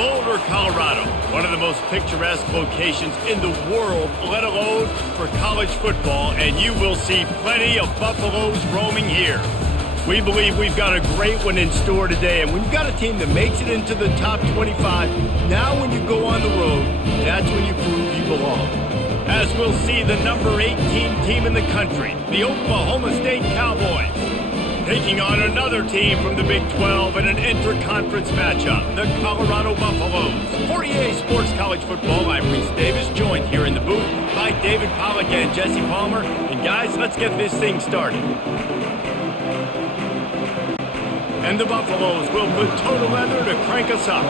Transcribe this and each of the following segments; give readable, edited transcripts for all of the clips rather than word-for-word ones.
Boulder, Colorado, one of the most picturesque locations in the world, let alone for college football, and you will see plenty of Buffaloes roaming here. We believe we've got a great one in store today, and we've got a team that makes it into the top 25. Now when you go on the road, that's when you prove you belong. As we'll see the number 18 team in the country, the Oklahoma State Cowboys, taking on another team from the Big 12 in an inter-conference matchup, the Colorado Buffaloes. For EA Sports College Football, I'm Reese Davis, joined here in the booth by David Pollack and Jesse Palmer. And guys, let's get this thing started. And the Buffaloes will put toe to leather to crank us up.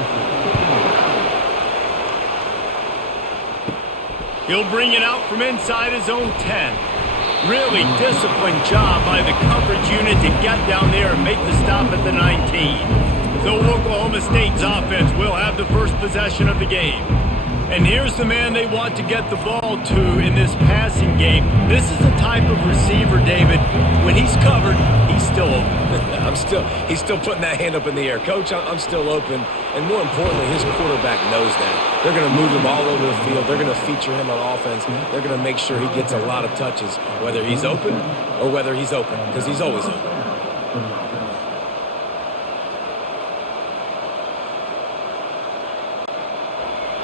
He'll bring it out from inside his own 10. Really disciplined job by the coverage unit to get down there and make the stop at the 19. So Oklahoma State's offense will have the first possession of the game. And here's the man they want to get the ball to in this passing game. This is the type of receiver, David, when he's covered, he's still open. He's still putting that hand up in the air. Coach, I'm still open. And more importantly, his quarterback knows that. They're going to move him all over the field. They're going to feature him on offense. They're going to make sure he gets a lot of touches, whether he's open or whether he's open, because he's always open.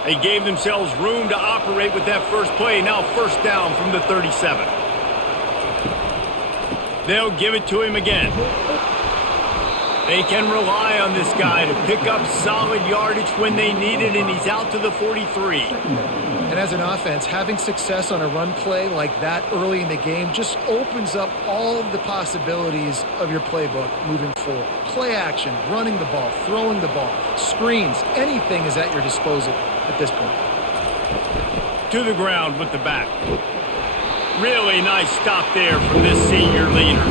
They gave themselves room to operate with that first play. Now first down from the 37. They'll give it to him again. They can rely on this guy to pick up solid yardage when they need it, and he's out to the 43. And as an offense, having success on a run play like that early in the game just opens up all of the possibilities of your playbook moving forward. Play action, running the ball, throwing the ball, screens, anything is at your disposal at this point. To the ground with the back. Really nice stop there from this senior leader.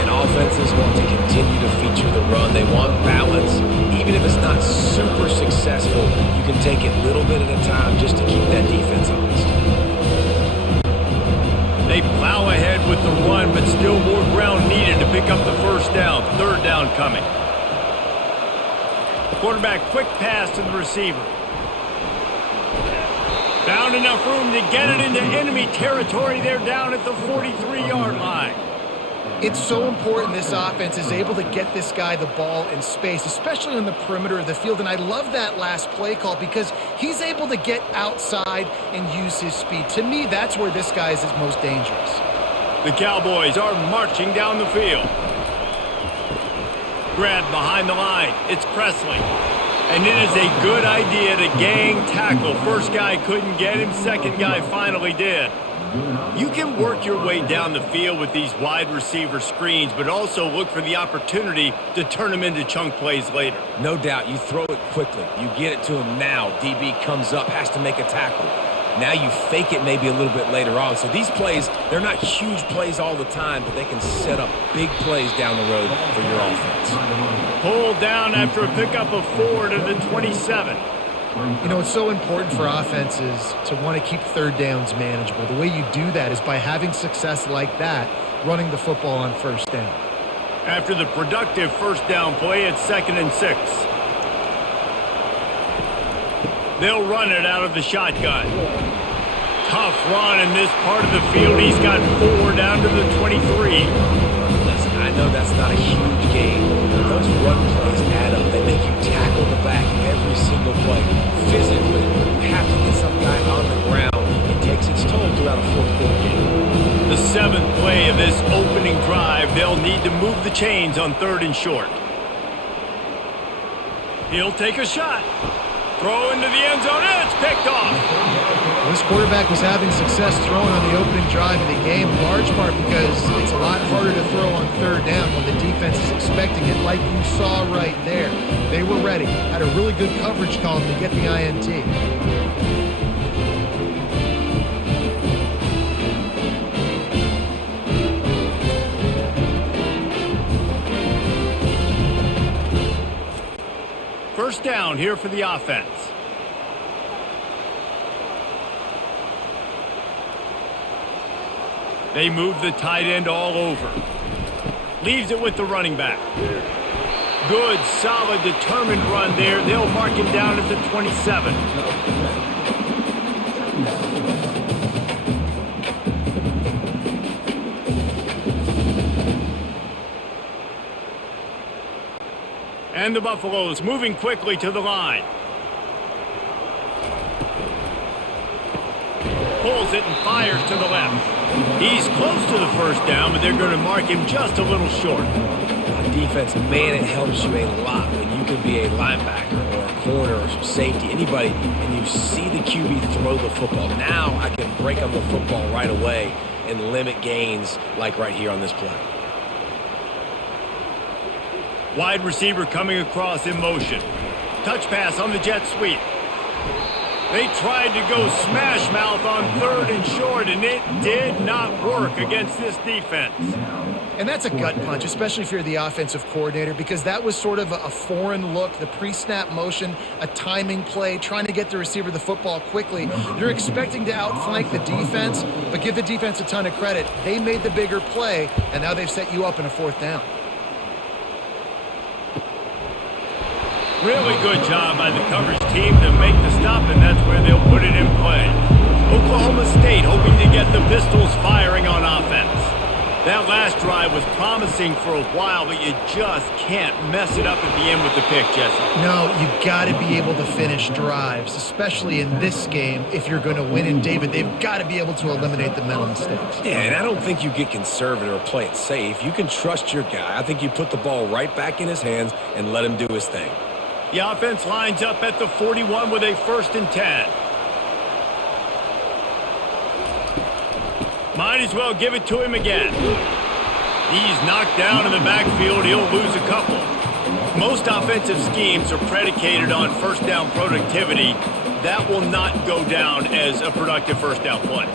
And offenses want to continue to feature the run. They want balance. Even if it's not super successful, you can take it little bit at a time just to keep that defense honest. They plow ahead with the run, but still more ground needed to pick up the first down. Third down coming. Quarterback quick pass to the receiver. Found enough room to get it into enemy territory. They're down at the 43-yard line. It's so important this offense is able to get this guy the ball in space, especially on the perimeter of the field. And I love that last play call because he's able to get outside and use his speed. To me, that's where this guy is his most dangerous. The Cowboys are marching down the field. Grabbed behind the line. It's Presley. And it is a good idea to gang tackle. First guy couldn't get him. Second guy finally did. You can work your way down the field with these wide receiver screens, but also look for the opportunity to turn them into chunk plays later. No doubt. You throw it quickly. You get it to him now. DB comes up, has to make a tackle. Now you fake it maybe a little bit later on. So these plays, they're not huge plays all the time, but they can set up big plays down the road for your offense. Pulled down after a pickup of 4 to the 27. You know, it's so important for offenses to want to keep third downs manageable. The way you do that is by having success like that, running the football on first down. After the productive first down play, it's 2nd and 6. They'll run it out of the shotgun. Tough run in this part of the field. He's got 4 down to the 23. Listen, I know that's not a huge gain, but those run plays add up. They make you tackle the back every single play. Physically, you have to get some guy on the ground. It takes its toll throughout a fourth-quarter game. The 7th play of this opening drive, they'll need to move the chains on 3rd and short. He'll take a shot. Throw into the end zone, and it's picked off. This quarterback was having success throwing on the opening drive of the game, in large part because it's a lot harder to throw on 3rd down when the defense is expecting it, like you saw right there. They were ready, had a really good coverage call to get the INT. First down here for the offense. They move the tight end all over. Leaves it with the running back. Good, solid, determined run there. They'll mark him down at the 27. And the Buffaloes moving quickly to the line. Pulls it and fires to the left. He's close to the first down, but they're going to mark him just a little short. Defense, man, it helps you a lot when you can be a linebacker or a corner or some safety, anybody, and you see the QB throw the football. Now I can break on the football right away and limit gains like right here on this play. Wide receiver coming across in motion. Touch pass on the jet sweep. They tried to go smash mouth on 3rd and short, and it did not work against this defense. And that's a gut punch, especially if you're the offensive coordinator, because that was sort of a foreign look, the pre-snap motion, a timing play, trying to get the receiver the football quickly. You're expecting to outflank the defense, but give the defense a ton of credit. They made the bigger play, and now they've set you up in a 4th down. Really good job by the coverage team to make the stop, and that's where they'll put it in play. Oklahoma State hoping to get the Pistols firing on offense. That last drive was promising for a while, but you just can't mess it up at the end with the pick, Jesse. No, you got to be able to finish drives, especially in this game. If you're going to win in David, they've got to be able to eliminate the mental mistakes. Yeah, and I don't think you get conservative or play it safe. You can trust your guy. I think you put the ball right back in his hands and let him do his thing. The offense lines up at the 41 with a 1st and 10. Might as well give it to him again. He's knocked down in the backfield. He'll lose a couple. Most offensive schemes are predicated on 1st down productivity. That will not go down as a productive 1st down play.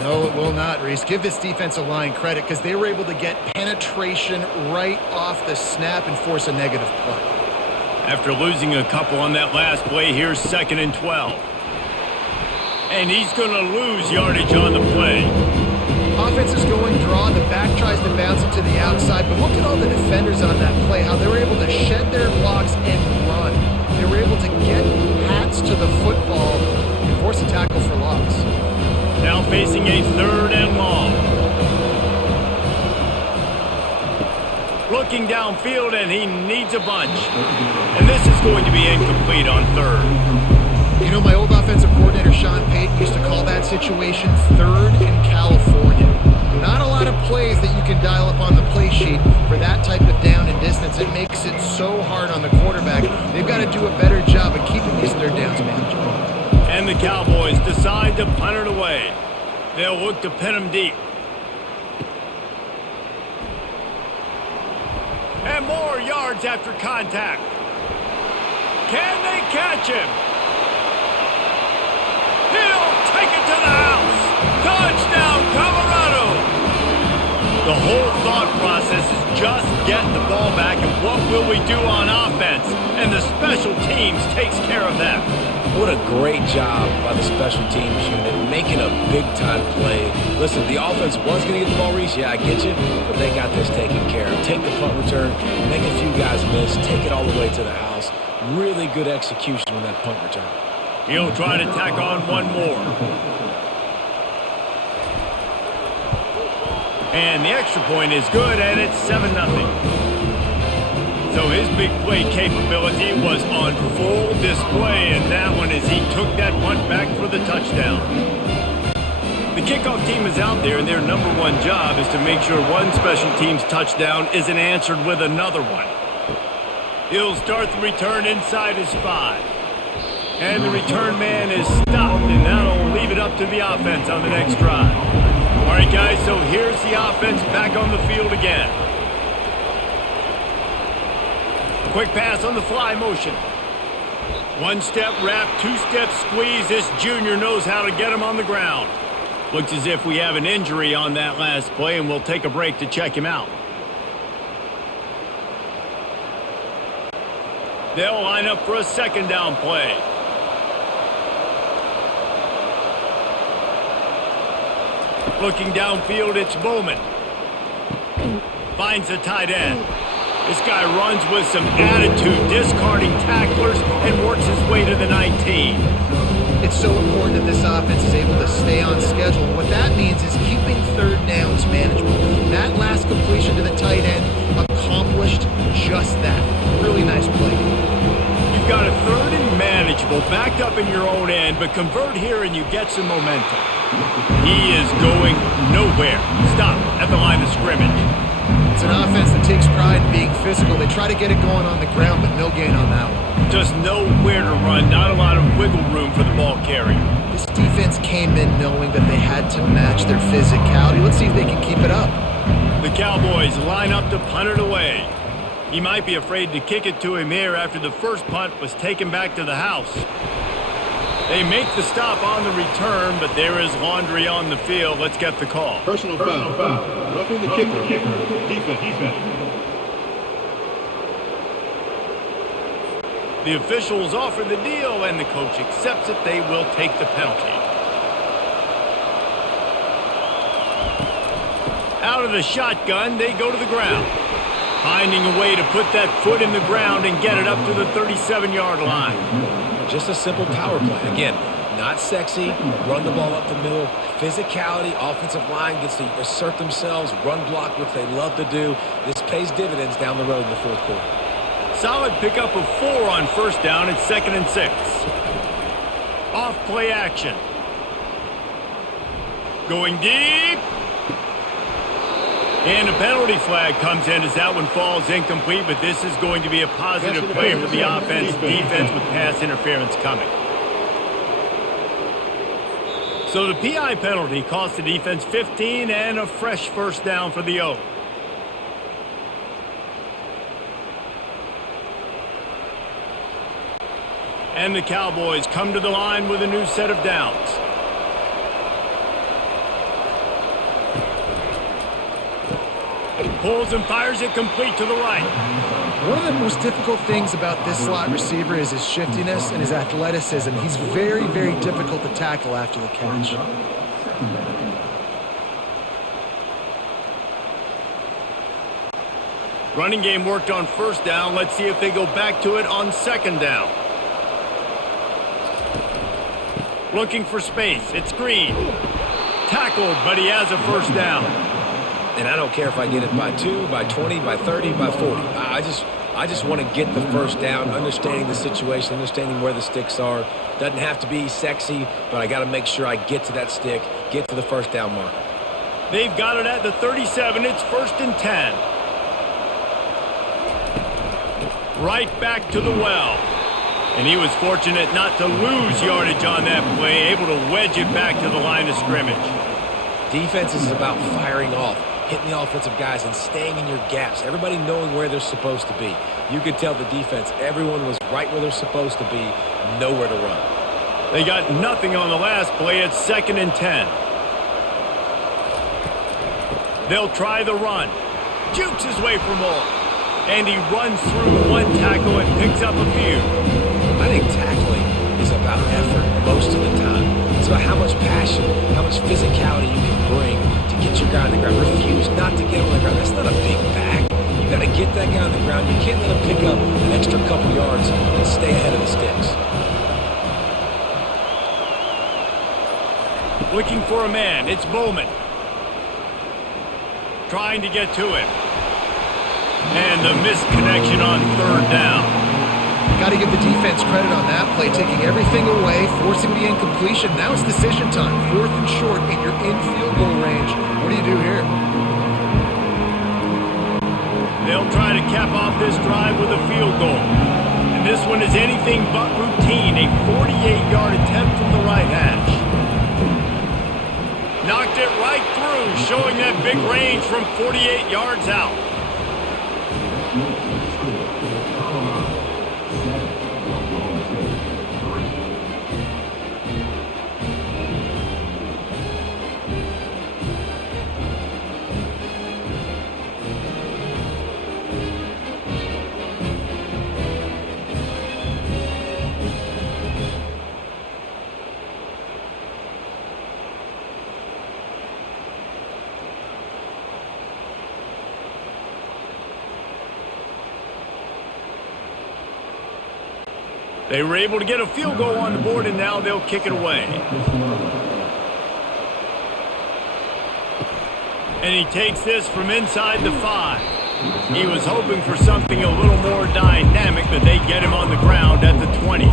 No, it will not, Reese. Give this defensive line credit because they were able to get penetration right off the snap and force a negative play. After losing a couple on that last play, here's 2nd and 12. And he's going to lose yardage on the play. Offense is going draw. The back tries to bounce it to the outside, but look at all the defenders on that play, how they were able to shed their blocks and run. They were able to get hats to the football and force a tackle for loss. Now facing a 3rd and long. Looking downfield, and he needs a bunch. And this is going to be incomplete on 3rd. You know, my old offensive coordinator, Sean Payton, used to call that situation 3rd in California. Not a lot of plays that you can dial up on the play sheet for that type of down and distance. It makes it so hard on the quarterback. They've got to do a better job of keeping these 3rd downs manageable. And the Cowboys decide to punt it away. They'll look to pin him deep. And more yards after contact. Can they catch him? He'll take it to the house. Touchdown, Colorado. The whole thought process is just getting the ball back and what will we do on offense? And the special teams takes care of that. What a great job by the special teams unit, making a big-time play. Listen, the offense was going to get the ball, Reese. Yeah, I get you, but they got this taken care of. Take the punt return, make a few guys miss, take it all the way to the house. Really good execution on that punt return. He'll try to tack on one more. And the extra point is good, and it's 7-0. So his big play capability was on full display in that one as he took that punt back for the touchdown. The kickoff team is out there, and their number one job is to make sure one special team's touchdown isn't answered with another one. He'll start the return inside his 5. And the return man is stopped, and that'll leave it up to the offense on the next drive. All right, guys, so here's the offense back on the field again. Quick pass on the fly motion. One-step wrap, two-step squeeze. This junior knows how to get him on the ground. Looks as if we have an injury on that last play, and we'll take a break to check him out. They'll line up for a 2nd down play. Looking downfield, it's Bowman. Finds the tight end. This guy runs with some attitude, discarding tacklers, and works his way to the 19. It's so important that this offense is able to stay on schedule. And what that means is keeping third downs manageable. That last completion to the tight end accomplished just that. Really nice play. You've got a third and manageable, backed up in your own end, but convert here and you get some momentum. He is going nowhere. Stop at the line of scrimmage. It's an offense that takes pride in being physical. They try to get it going on the ground, but no gain on that one. Just nowhere to run, not a lot of wiggle room for the ball carrier. This defense came in knowing that they had to match their physicality. Let's see if they can keep it up. The Cowboys line up to punt it away. He might be afraid to kick it to him here after the first punt was taken back to the house. They make the stop on the return, but there is laundry on the field. Let's get the call. Personal foul. Roughing the kicker. Defense. The officials offer the deal, and the coach accepts it. They will take the penalty. Out of the shotgun, they go to the ground. Finding a way to put that foot in the ground and get it up to the 37-yard line. Just a simple power play. Again, not sexy, run the ball up the middle, physicality, offensive line gets to assert themselves, run block, which they love to do. This pays dividends down the road in the fourth quarter. Solid pickup of 4 on first down. It's 2nd and 6. Off play action. Going deep. And a penalty flag comes in as that one falls incomplete, but this is going to be a positive play for the offense. Defense with pass interference coming. So the PI penalty cost the defense 15 and a fresh first down for the O. And the Cowboys come to the line with a new set of downs. Pulls and fires it complete to the right. One of the most difficult things about this slot receiver is his shiftiness and his athleticism. He's very, very difficult to tackle after the catch. Running game worked on first down. Let's see if they go back to it on second down. Looking for space. It's Green. Tackled, but he has a first down. And I don't care if I get it by 2, by 20, by 30, by 40. I just want to get the first down, understanding the situation, understanding where the sticks are. Doesn't have to be sexy, but I got to make sure I get to that stick, get to the first down marker. They've got it at the 37. It's 1st and 10. Right back to the well. And he was fortunate not to lose yardage on that play, able to wedge it back to the line of scrimmage. Defense is about firing off, hitting the offensive guys and staying in your gaps. Everybody knowing where they're supposed to be. You could tell the defense, everyone was right where they're supposed to be, nowhere to run. They got nothing on the last play. It's 2nd and 10. They'll try the run. Jukes his way for more. And he runs through one tackle and picks up a few. I think tackling is about effort most of the time. It's about how much passion, how much physicality you can bring to get your guy on the ground. Refuse not to get him on the ground. That's not a big back. You got to get that guy on the ground. You can't let him pick up an extra couple yards and stay ahead of the sticks. Looking for a man. It's Bowman. Trying to get to him. And the misconnection on third down. Got to give the defense credit on that play, taking everything away, forcing the incompletion. Now it's decision time. 4th and short, and you're in field goal range. What do you do here? They'll try to cap off this drive with a field goal. And this one is anything but routine. A 48-yard attempt from the right hash. Knocked it right through, showing that big range from 48 yards out. They were able to get a field goal on the board, and now they'll kick it away. And he takes this from inside the 5. He was hoping for something a little more dynamic, but they get him on the ground at the 20.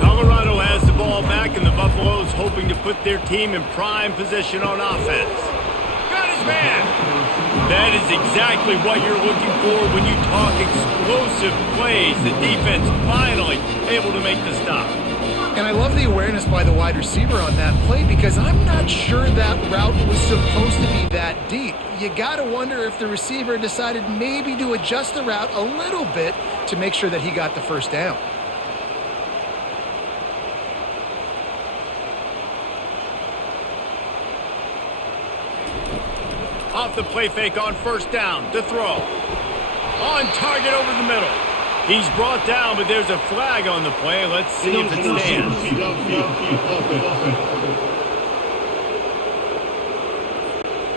Colorado has the ball back, and the Buffaloes hoping to put their team in prime position on offense. Got his man! That is exactly what you're looking for when you talk explosive plays. The defense finally able to make the stop. And I love the awareness by the wide receiver on that play because I'm not sure that route was supposed to be that deep. You got to wonder if the receiver decided maybe to adjust the route a little bit to make sure that he got the first down. Off the play fake on first down to throw. On target over the middle. He's brought down, but there's a flag on the play. Let's see if it stands.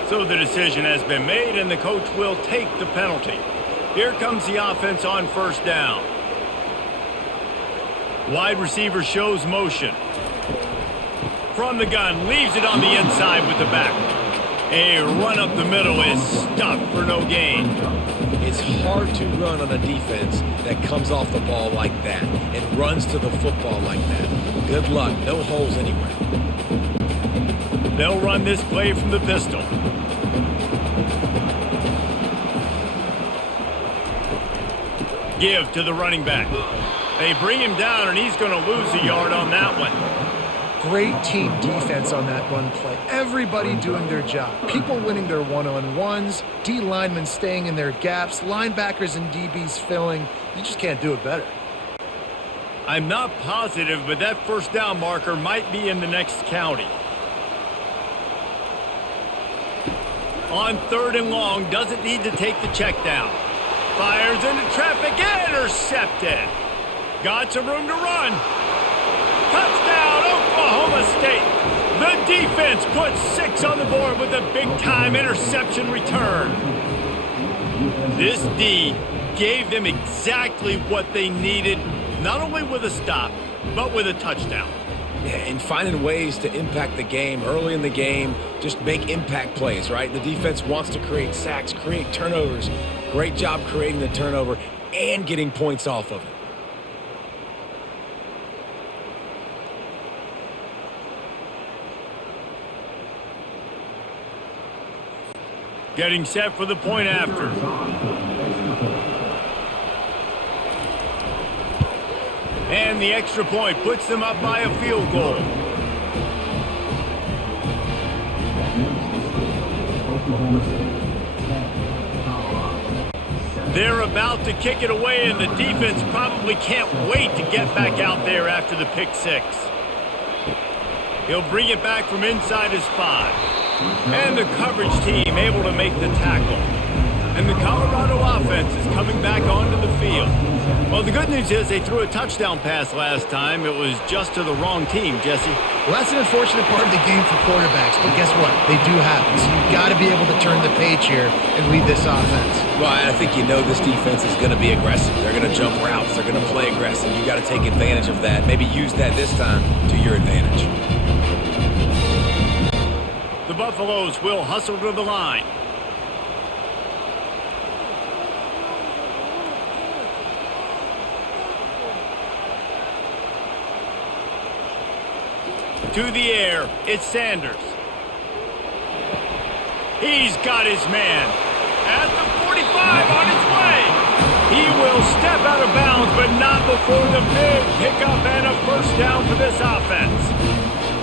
So the decision has been made, and the coach will take the penalty. Here comes the offense on first down. Wide receiver shows motion. From the gun, leaves it on the inside with the back. A run up the middle is stopped for no gain. It's hard to run on a defense that comes off the ball like that and runs to the football like that. Good luck. No holes anywhere. They'll run this play from the pistol. Give to the running back. They bring him down, and he's going to lose a yard on that one. Great team defense on that run play. Everybody doing their job. People winning their one-on-ones, D linemen staying in their gaps, linebackers and DBs filling. You just can't do it better. I'm not positive, but that first down marker might be in the next county. On third and long, doesn't need to take the check down. Fires into traffic, intercepted. Got some room to run. Touchdown, Oklahoma State. The defense puts 6 on the board with a big-time interception return. This D gave them exactly what they needed, not only with a stop, but with a touchdown. Yeah, and finding ways to impact the game early in the game, just make impact plays, right? The defense wants to create sacks, create turnovers. Great job creating the turnover and getting points off of it. Getting set for the point after. And the extra point puts them up by a field goal. They're about to kick it away, and the defense probably can't wait to get back out there after the pick 6. He'll bring it back from inside his 5. And the coverage team able to make the tackle. And the Colorado offense is coming back onto the field. Well, the good news is they threw a touchdown pass last time. It was just to the wrong team, Jesse. Well, that's an unfortunate part of the game for quarterbacks, but guess what? They do happen. So you've got to be able to turn the page here and lead this offense. Well, I think you know this defense is going to be aggressive. They're going to jump routes. They're going to play aggressive. You got to take advantage of that. Maybe use that this time to your advantage. The Buffaloes will hustle to the line. To the air, it's Sanders. He's got his man. At the 45 on his way. He will step out of bounds, but not before the big pickup and a first down for this offense.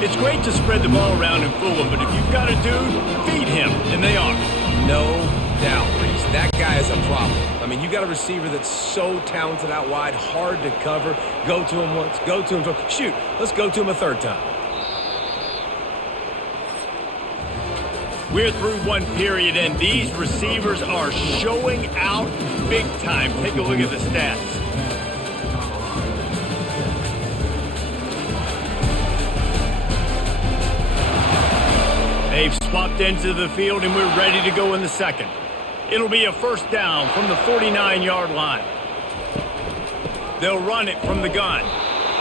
It's great to spread the ball around and fool him, but if you've got a dude, feed him, and they are. No doubt, Reese. That guy is a problem. I mean, you got a receiver that's so talented out wide, hard to cover. Go to him once, go to him twice. Shoot, let's go to him a third time. We're through one period, and these receivers are showing out big time. Take a look at the stats. They've swapped into the field, and we're ready to go in the second. It'll be a first down from the 49-yard line. They'll run it from the gun.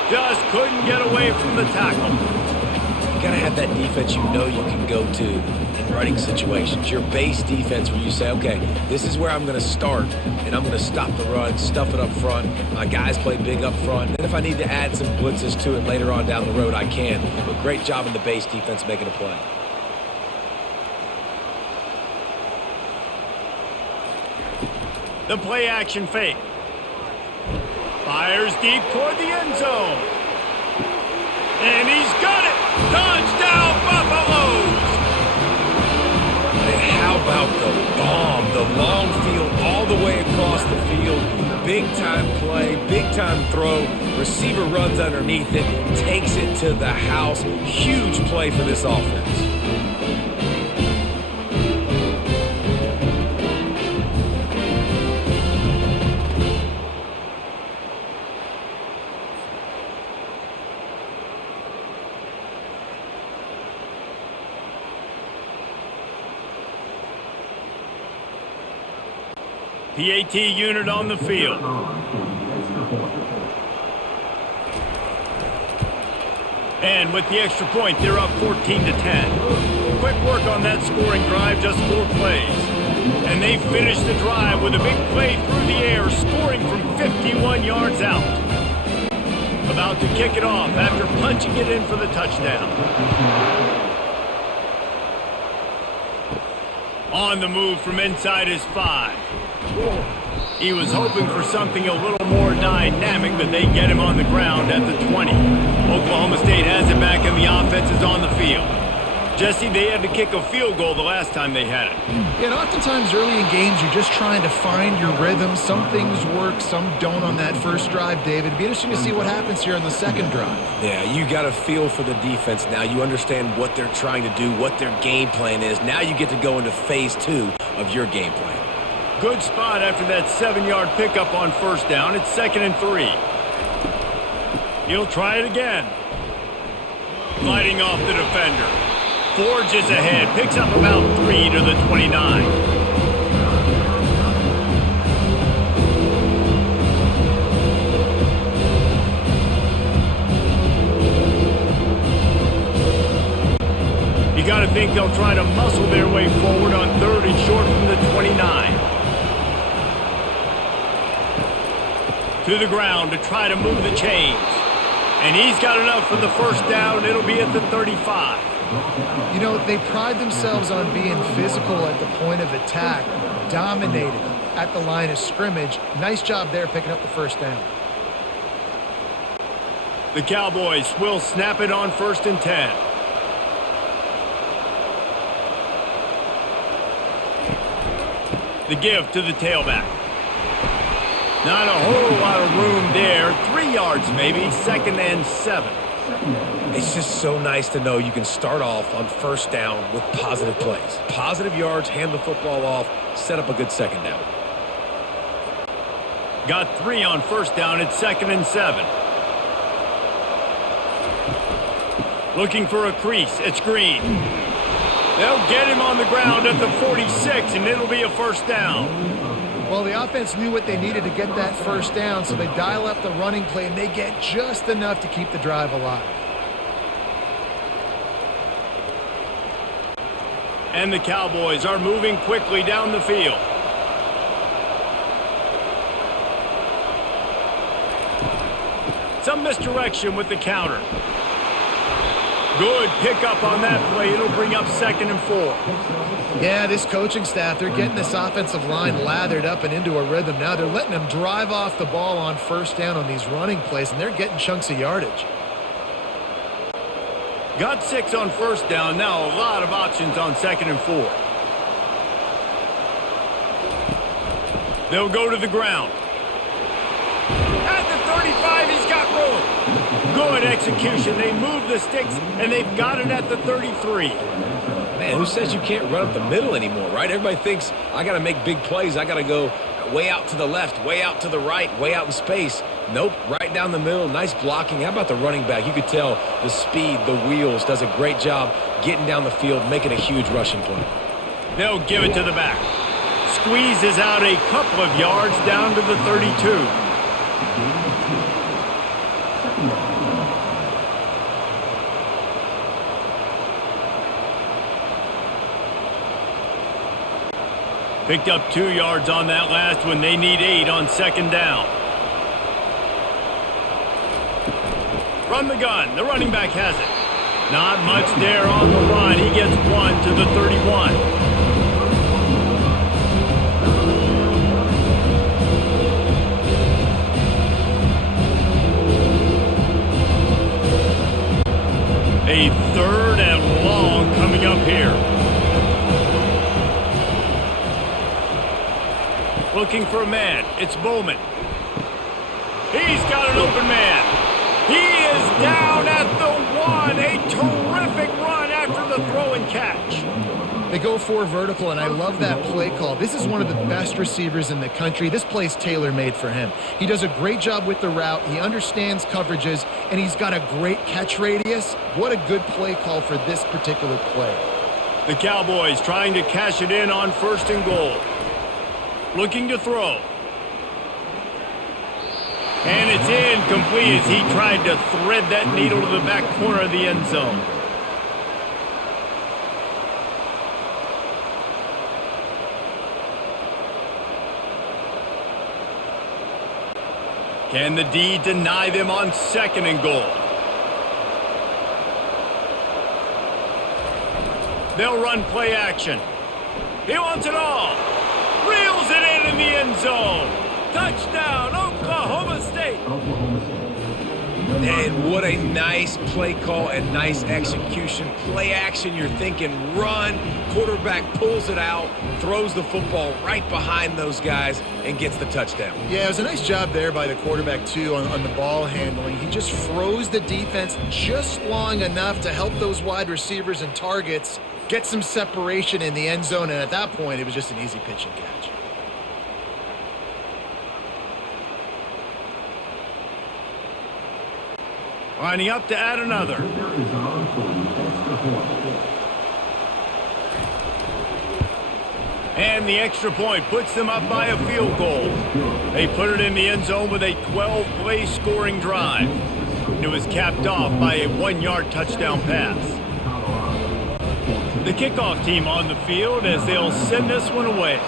Just couldn't get away from the tackle. You got to have that defense you know you can go to in running situations. Your base defense where you say, okay, this is where I'm going to start, and I'm going to stop the run, stuff it up front. My guys play big up front. And if I need to add some blitzes to it later on down the road, I can. But great job in the base defense making a play. The play action fake. Fires deep toward the end zone. And he's got it! Touchdown, Buffaloes! And how about the bomb? The long field all the way across the field. Big-time play, big-time throw. Receiver runs underneath it, takes it to the house. Huge play for this offense. PAT unit on the field. And with the extra point, they're up 14-10. Quick work on that scoring drive, just 4 plays. And they finish the drive with a big play through the air, scoring from 51 yards out. About to kick it off after punching it in for the touchdown. On the move from inside his 5. He was hoping for something a little more dynamic, but they get him on the ground at the 20. Oklahoma State has it back and the offense is on the field. Jesse, they had to kick a field goal the last time they had it. Yeah, and oftentimes early in games, you're just trying to find your rhythm. Some things work, some don't on that first drive, David. It'd be interesting to see what happens here on the second drive. Yeah, you got a feel for the defense now. You understand what they're trying to do, what their game plan is. Now you get to go into phase 2 of your game plan. Good spot after that 7-yard pickup on first down. It's 2nd and 3. He'll try it again. Fighting off the defender. Forges ahead. Picks up about 3 to the 29. You got to think they'll try to muscle their way forward on 3rd and short from the 29. To the ground to try to move the chains. And he's got enough for the first down. It'll be at the 35. You know, they pride themselves on being physical at the point of attack, dominating at the line of scrimmage. Nice job there picking up the first down. The Cowboys will snap it on 1st and 10. The give to the tailback. Not a whole lot of room there. 3 yards maybe. 2nd and 7. It's just so nice to know you can start off on first down with positive plays. Positive yards, hand the football off, set up a good second down. Got 3 on first down. It's 2nd and 7. Looking for a crease. It's Green. They'll get him on the ground at the 46, and it'll be a first down. Well, the offense knew what they needed to get that first down, so they dial up the running play, and they get just enough to keep the drive alive. And the Cowboys are moving quickly down the field. Some misdirection with the counter. Good pickup on that play. It'll bring up 2nd and 4. Yeah, this coaching staff, they're getting this offensive line lathered up and into a rhythm now. They're letting them drive off the ball on first down on these running plays, and they're getting chunks of yardage. Got 6 on first down. Now a lot of options on 2nd and 4. They'll go to the ground. At the 35, he's got room. Good execution. They move the sticks, and they've got it at the 33. Man, who says you can't run up the middle anymore, right? Everybody thinks I got to make big plays. I got to go way out to the left, way out to the right, way out in space. Nope, right down the middle. Nice blocking. How about the running back? You could tell the speed, the wheels, does a great job getting down the field, making a huge rushing play. They'll give it to the back. Squeezes out a couple of yards down to the 32. Picked up 2 yards on that last one. They need 8 on second down. From the gun, the running back has it. Not much there on the run. He gets 1 to the 31. A 3rd and long coming up here. Looking for a man. It's Bowman. He's got an open man. He is down at the 1. A terrific run after the throw and catch. They go 4 vertical, and I love that play call. This is one of the best receivers in the country. This play's tailor-made for him. He does a great job with the route. He understands coverages, and he's got a great catch radius. What a good play call for this particular play. The Cowboys trying to cash it in on 1st and goal. Looking to throw. And it's incomplete as he tried to thread that needle to the back corner of the end zone. Can the D deny them on 2nd and goal? They'll run play action. He wants it all. Reels it in the end zone. Touchdown, Oklahoma State. And what a nice play call and nice execution. Play action, you're thinking run. Quarterback pulls it out, throws the football right behind those guys, and gets the touchdown. Yeah, it was a nice job there by the quarterback, too, on the ball handling. He just froze the defense just long enough to help those wide receivers and targets get some separation in the end zone, and at that point, it was just an easy pitch and catch. Lining up to add another. And the extra point puts them up by a field goal. They put it in the end zone with a 12-play scoring drive. It was capped off by a 1-yard touchdown pass. The kickoff team on the field as they'll send this one away.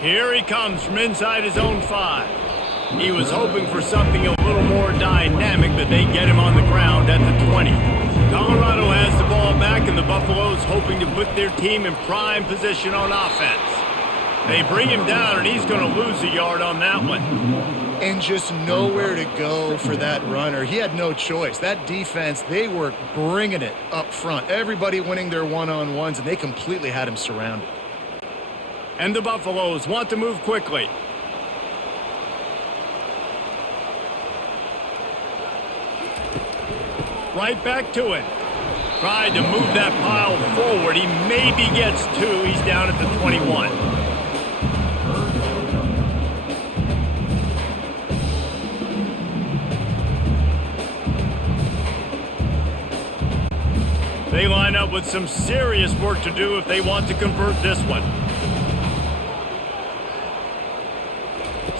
Here he comes from inside his own 5. He was hoping for something a little more dynamic, but they get him on the ground at the 20. Colorado has the ball back, and the Buffaloes hoping to put their team in prime position on offense. They bring him down, and he's going to lose a yard on that one. And just nowhere to go for that runner. He had no choice. That defense, they were bringing it up front. Everybody winning their one-on-ones, and they completely had him surrounded. And the Buffaloes want to move quickly. Right back to it. Tried to move that pile forward. He maybe gets 2. He's down at the 21. They line up with some serious work to do if they want to convert this one.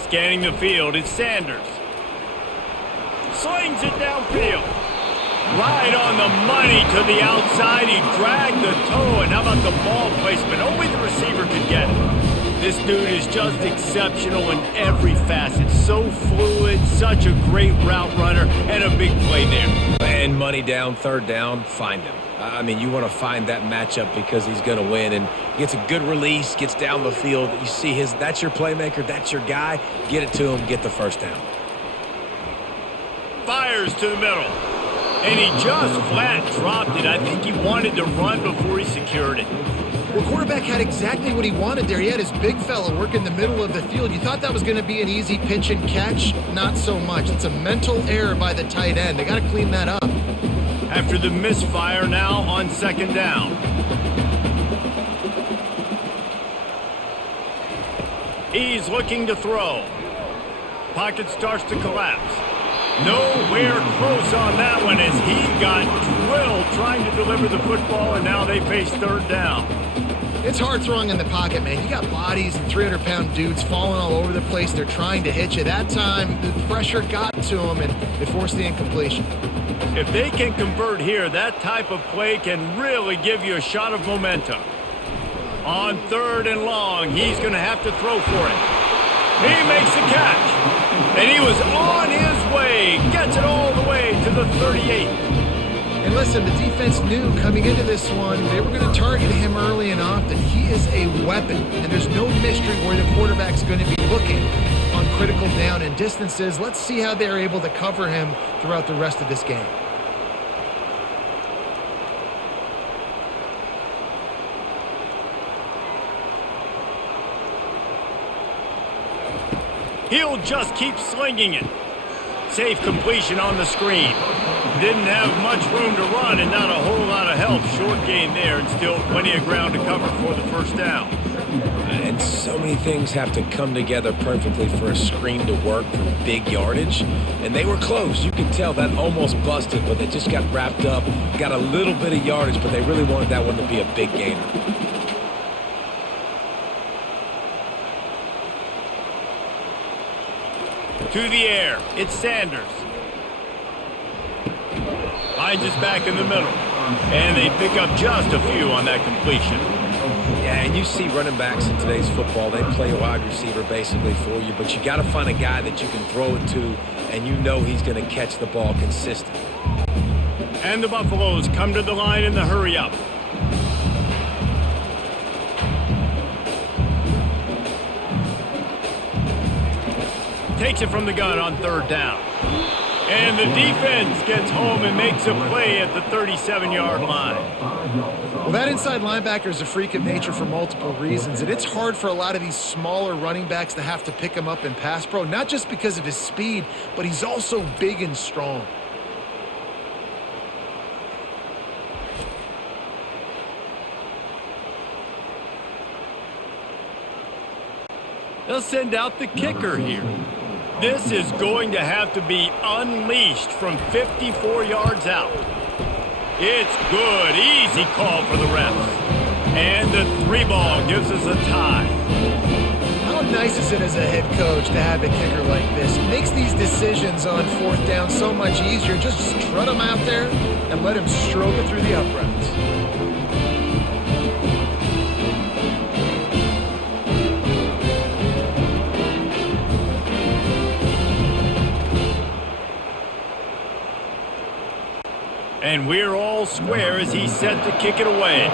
Scanning the field, it's Sanders. Slings it downfield. Right on the money to the outside. He dragged the toe, and how about the ball placement? Only the receiver could get it. This dude is just exceptional in every facet. So fluid, such a great route runner, and a big play there. And money down, 3rd down, find him. I mean, you want to find that matchup because he's going to win, and gets a good release, gets down the field. You see that's your playmaker, that's your guy. Get it to him, get the 1st down. Fires to the middle. And he just flat dropped it. I think he wanted to run before he secured it. Well, quarterback had exactly what he wanted there. He had his big fella work in the middle of the field. You thought that was going to be an easy pitch and catch? Not so much. It's a mental error by the tight end. They got to clean that up. After the misfire now on 2nd down. He's looking to throw. Pocket starts to collapse. Nowhere close on that one as he got drilled trying to deliver the football, and now they face 3rd down. It's hard throwing in the pocket, man. You got bodies and 300-pound dudes falling all over the place. They're trying to hit you. That time, the pressure got to him, and it forced the incompletion. If they can convert here, that type of play can really give you a shot of momentum. On 3rd and long, he's going to have to throw for it. He makes the catch. And he was on his way. Gets it all the way to the 38. And listen, the defense knew coming into this one, they were going to target him early and often. He is a weapon, and there's no mystery where the quarterback's going to be looking on critical down and distances. Let's see how they're able to cover him throughout the rest of this game. He'll just keep slinging it. Safe completion on the screen. Didn't have much room to run and not a whole lot of help. Short gain there and still plenty of ground to cover for the first down. And so many things have to come together perfectly for a screen to work for big yardage. And they were close. You could tell that almost busted, but they just got wrapped up, got a little bit of yardage, but they really wanted that one to be a big gainer. To the air, it's Sanders. Finds us back in the middle. And they pick up just a few on that completion. Yeah, and you see running backs in today's football, they play wide receiver basically for you, but you got to find a guy that you can throw it to, and you know he's going to catch the ball consistently. And the Buffaloes come to the line in the hurry-up. Takes it from the gun on 3rd down. And the defense gets home and makes a play at the 37-yard line. Well, that inside linebacker is a freak of nature for multiple reasons, and it's hard for a lot of these smaller running backs to have to pick him up in pass pro, not just because of his speed, but he's also big and strong. They'll send out the kicker here. This is going to have to be unleashed from 54 yards out. It's good. Easy call for the refs. And the 3-ball gives us a tie. How nice is it as a head coach to have a kicker like this? It makes these decisions on 4th down so much easier. Just strut him out there and let him stroke it through the uprights. And we're all square as he's set to kick it away.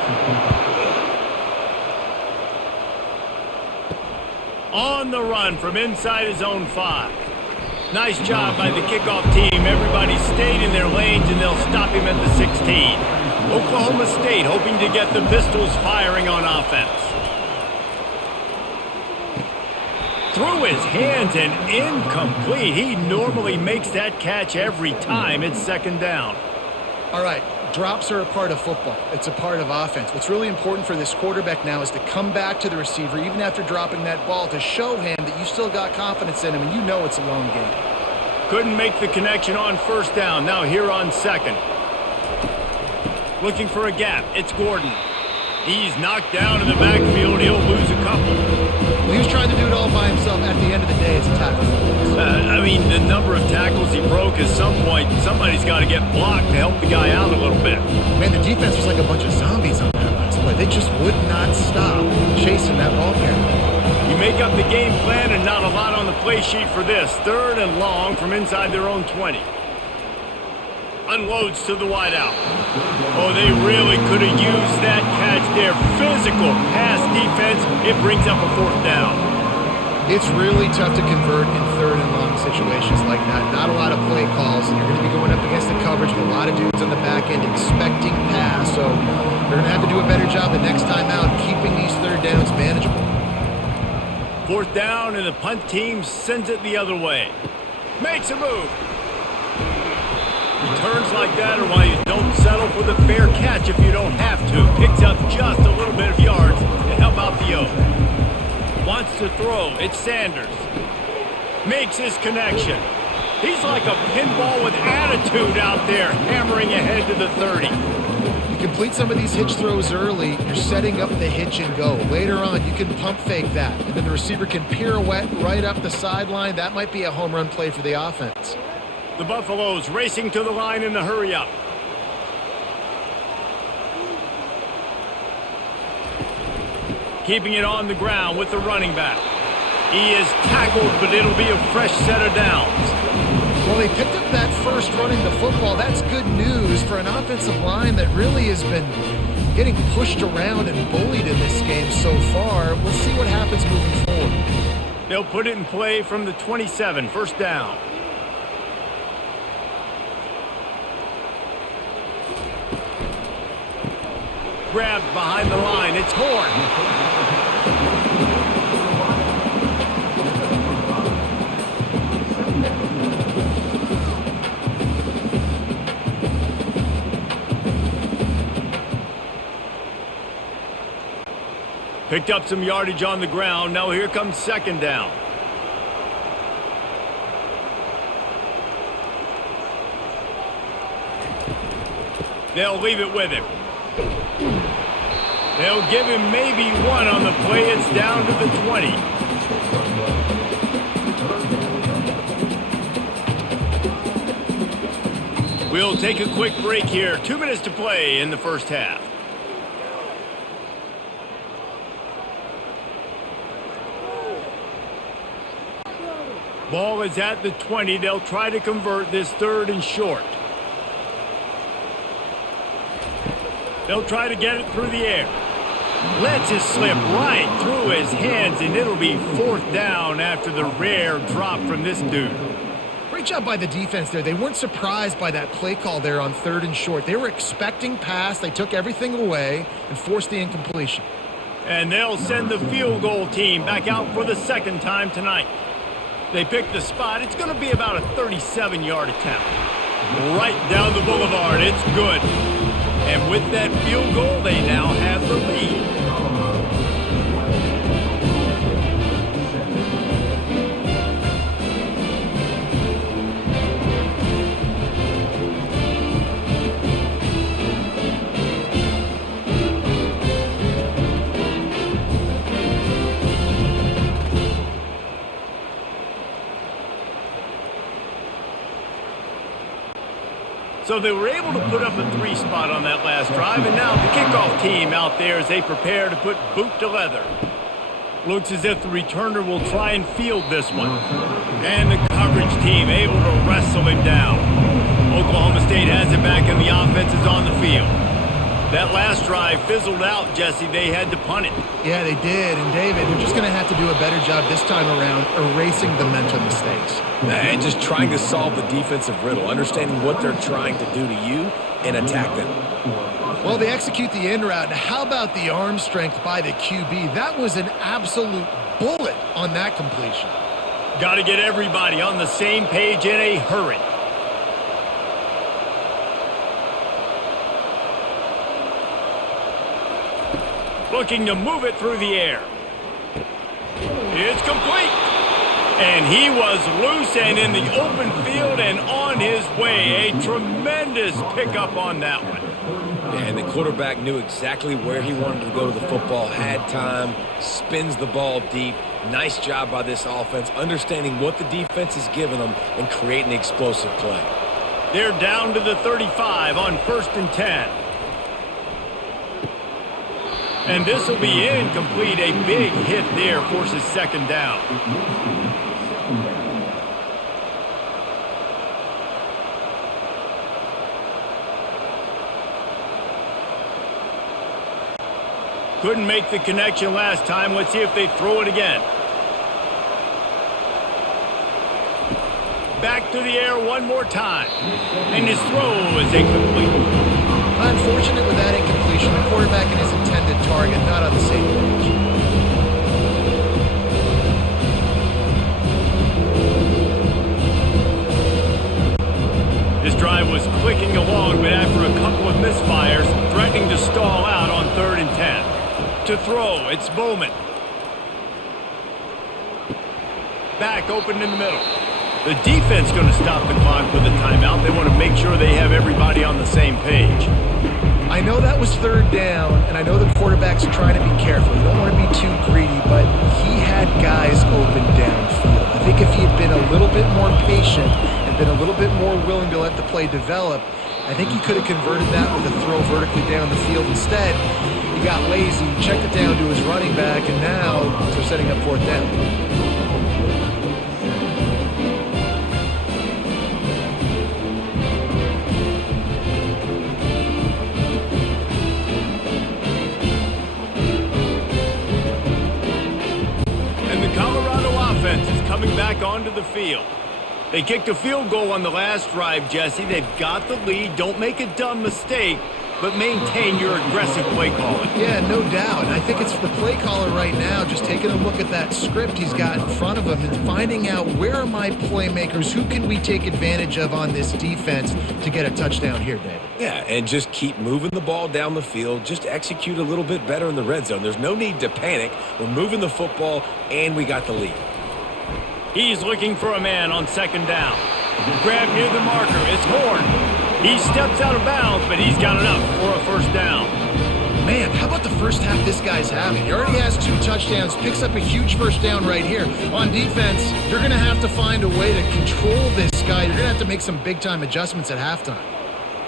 On the run from inside his own 5. Nice job by the kickoff team. Everybody stayed in their lanes, and they'll stop him at the 16. Oklahoma State hoping to get the Pistols firing on offense. Through his hands and incomplete. He normally makes that catch every time. It's 2nd down. All right, drops are a part of football. It's a part of offense. What's really important for this quarterback now is to come back to the receiver, even after dropping that ball, to show him that you still got confidence in him, and you know it's a long game. Couldn't make the connection on 1st down. Now here on 2nd. Looking for a gap. It's Gordon. He's knocked down in the backfield. He'll lose a couple. Well, he was trying to do it all by himself. At the end of the day, it's a tackle. I mean, the number of tackles he broke, at some point, somebody's got to get blocked to help the guy out a little bit. Man, the defense was like a bunch of zombies on that last play. They just would not stop chasing that ball carrier. You make up the game plan and not a lot on the play sheet for this. 3rd and long from inside their own 20. Unloads to the wideout. Oh, they really could have used that catch there. Physical pass defense. It brings up a 4th down. It's really tough to convert in 3rd and long situations like that. Not a lot of play calls, and you're going to be going up against the coverage with a lot of dudes on the back end expecting pass. So they're going to have to do a better job the next time out keeping these 3rd downs manageable. 4th down, and the punt team sends it the other way. Makes a move. Returns like that are why you don't settle for the fair catch if you don't have to. Picks up just a little bit of yards to help out the O. Wants to throw. It's Sanders. Makes his connection. He's like a pinball with attitude out there, hammering ahead to the 30. You complete some of these hitch throws early, you're setting up the hitch and go. Later on, you can pump fake that, and then the receiver can pirouette right up the sideline. That might be a home run play for the offense. The Buffaloes racing to the line in the hurry-up. Keeping it on the ground with the running back. He is tackled, but it'll be a fresh set of downs. Well, they picked up that first running the football. That's good news for an offensive line that really has been getting pushed around and bullied in this game so far. We'll see what happens moving forward. They'll put it in play from the 27, first down. Grabbed behind the line. It's Horn. Picked up some yardage on the ground. Now here comes second down. They'll leave it with him. They'll give him maybe one on the play. It's down to the 20. We'll take a quick break here. 2 minutes to play in the first half. Ball is at the 20. They'll try to convert this third and short. They'll try to get it through the air. Lets it slip right through his hands, and it'll be fourth down after the rare drop from this dude. Great job by the defense there. They weren't surprised by that play call there on third and short. They were expecting pass. They took everything away and forced the incompletion. And they'll send the field goal team back out for the second time tonight. They pick the spot. It's going to be about a 37-yard attempt. Right down the boulevard. It's good. And with that field goal, they now have the lead. So they were able to put up a 3 spot on that last drive, and now the kickoff team out there as they prepare to put boot to leather. Looks as if the returner will try and field this one. And the coverage team able to wrestle him down. Oklahoma State has it back and the offense is on the field. That last drive fizzled out, Jesse. They had to punt it. Yeah, they did. And, David, they're just going to have to do a better job this time around erasing the mental mistakes. And just trying to solve the defensive riddle, understanding what they're trying to do to you and attack them. Well, they execute the in route. Now, how about the arm strength by the QB? That was an absolute bullet on that completion. Got to get everybody on the same page in a hurry. Looking to move it through the air. It's complete. And he was loose and in the open field and on his way. A tremendous pickup on that one. And the quarterback knew exactly where he wanted to go to the football, had time, spins the ball deep. Nice job by this offense, understanding what the defense is giving them and creating an explosive play. They're down to the 35 on 1st and 10. And this will be incomplete. A big hit there forces second down. Couldn't make the connection last time. Let's see if they throw it again. Back to the air one more time. And his throw is incomplete. Unfortunate with that incompletion. The quarterback and his intended target not on the same page. This drive was clicking along, but after a couple of misfires, threatening to stall out on 3rd and 10. To throw, it's Bowman. Back open in the middle. The defense going to stop the clock with a timeout. They want to make sure they have everybody on the same page. I know that was 3rd down, and I know the quarterback's trying to be careful. You don't want to be too greedy, but he had guys open downfield. I think if he had been a little bit more patient and been a little bit more willing to let the play develop. I think he could have converted that with a throw vertically down the field. Instead, he got lazy, checked it down to his running back, and now they're setting up fourth down. Is coming back onto the field. They kicked a field goal on the last drive, Jesse. They've got the lead. Don't make a dumb mistake, but maintain your aggressive play calling. Yeah, no doubt. And I think it's the play caller right now just taking a look at that script he's got in front of him and finding out where are my playmakers, who can we take advantage of on this defense to get a touchdown here, David. Yeah, and just keep moving the ball down the field. Just execute a little bit better in the red zone. There's no need to panic. We're moving the football, and we got the lead. He's looking for a man on second down. Grab near the marker. It's Horn. He steps out of bounds, but he's got enough for a first down. Man, how about the first half this guy's having? He already has 2 touchdowns, picks up a huge first down right here. On defense, you're going to have to find a way to control this guy. You're going to have to make some big-time adjustments at halftime.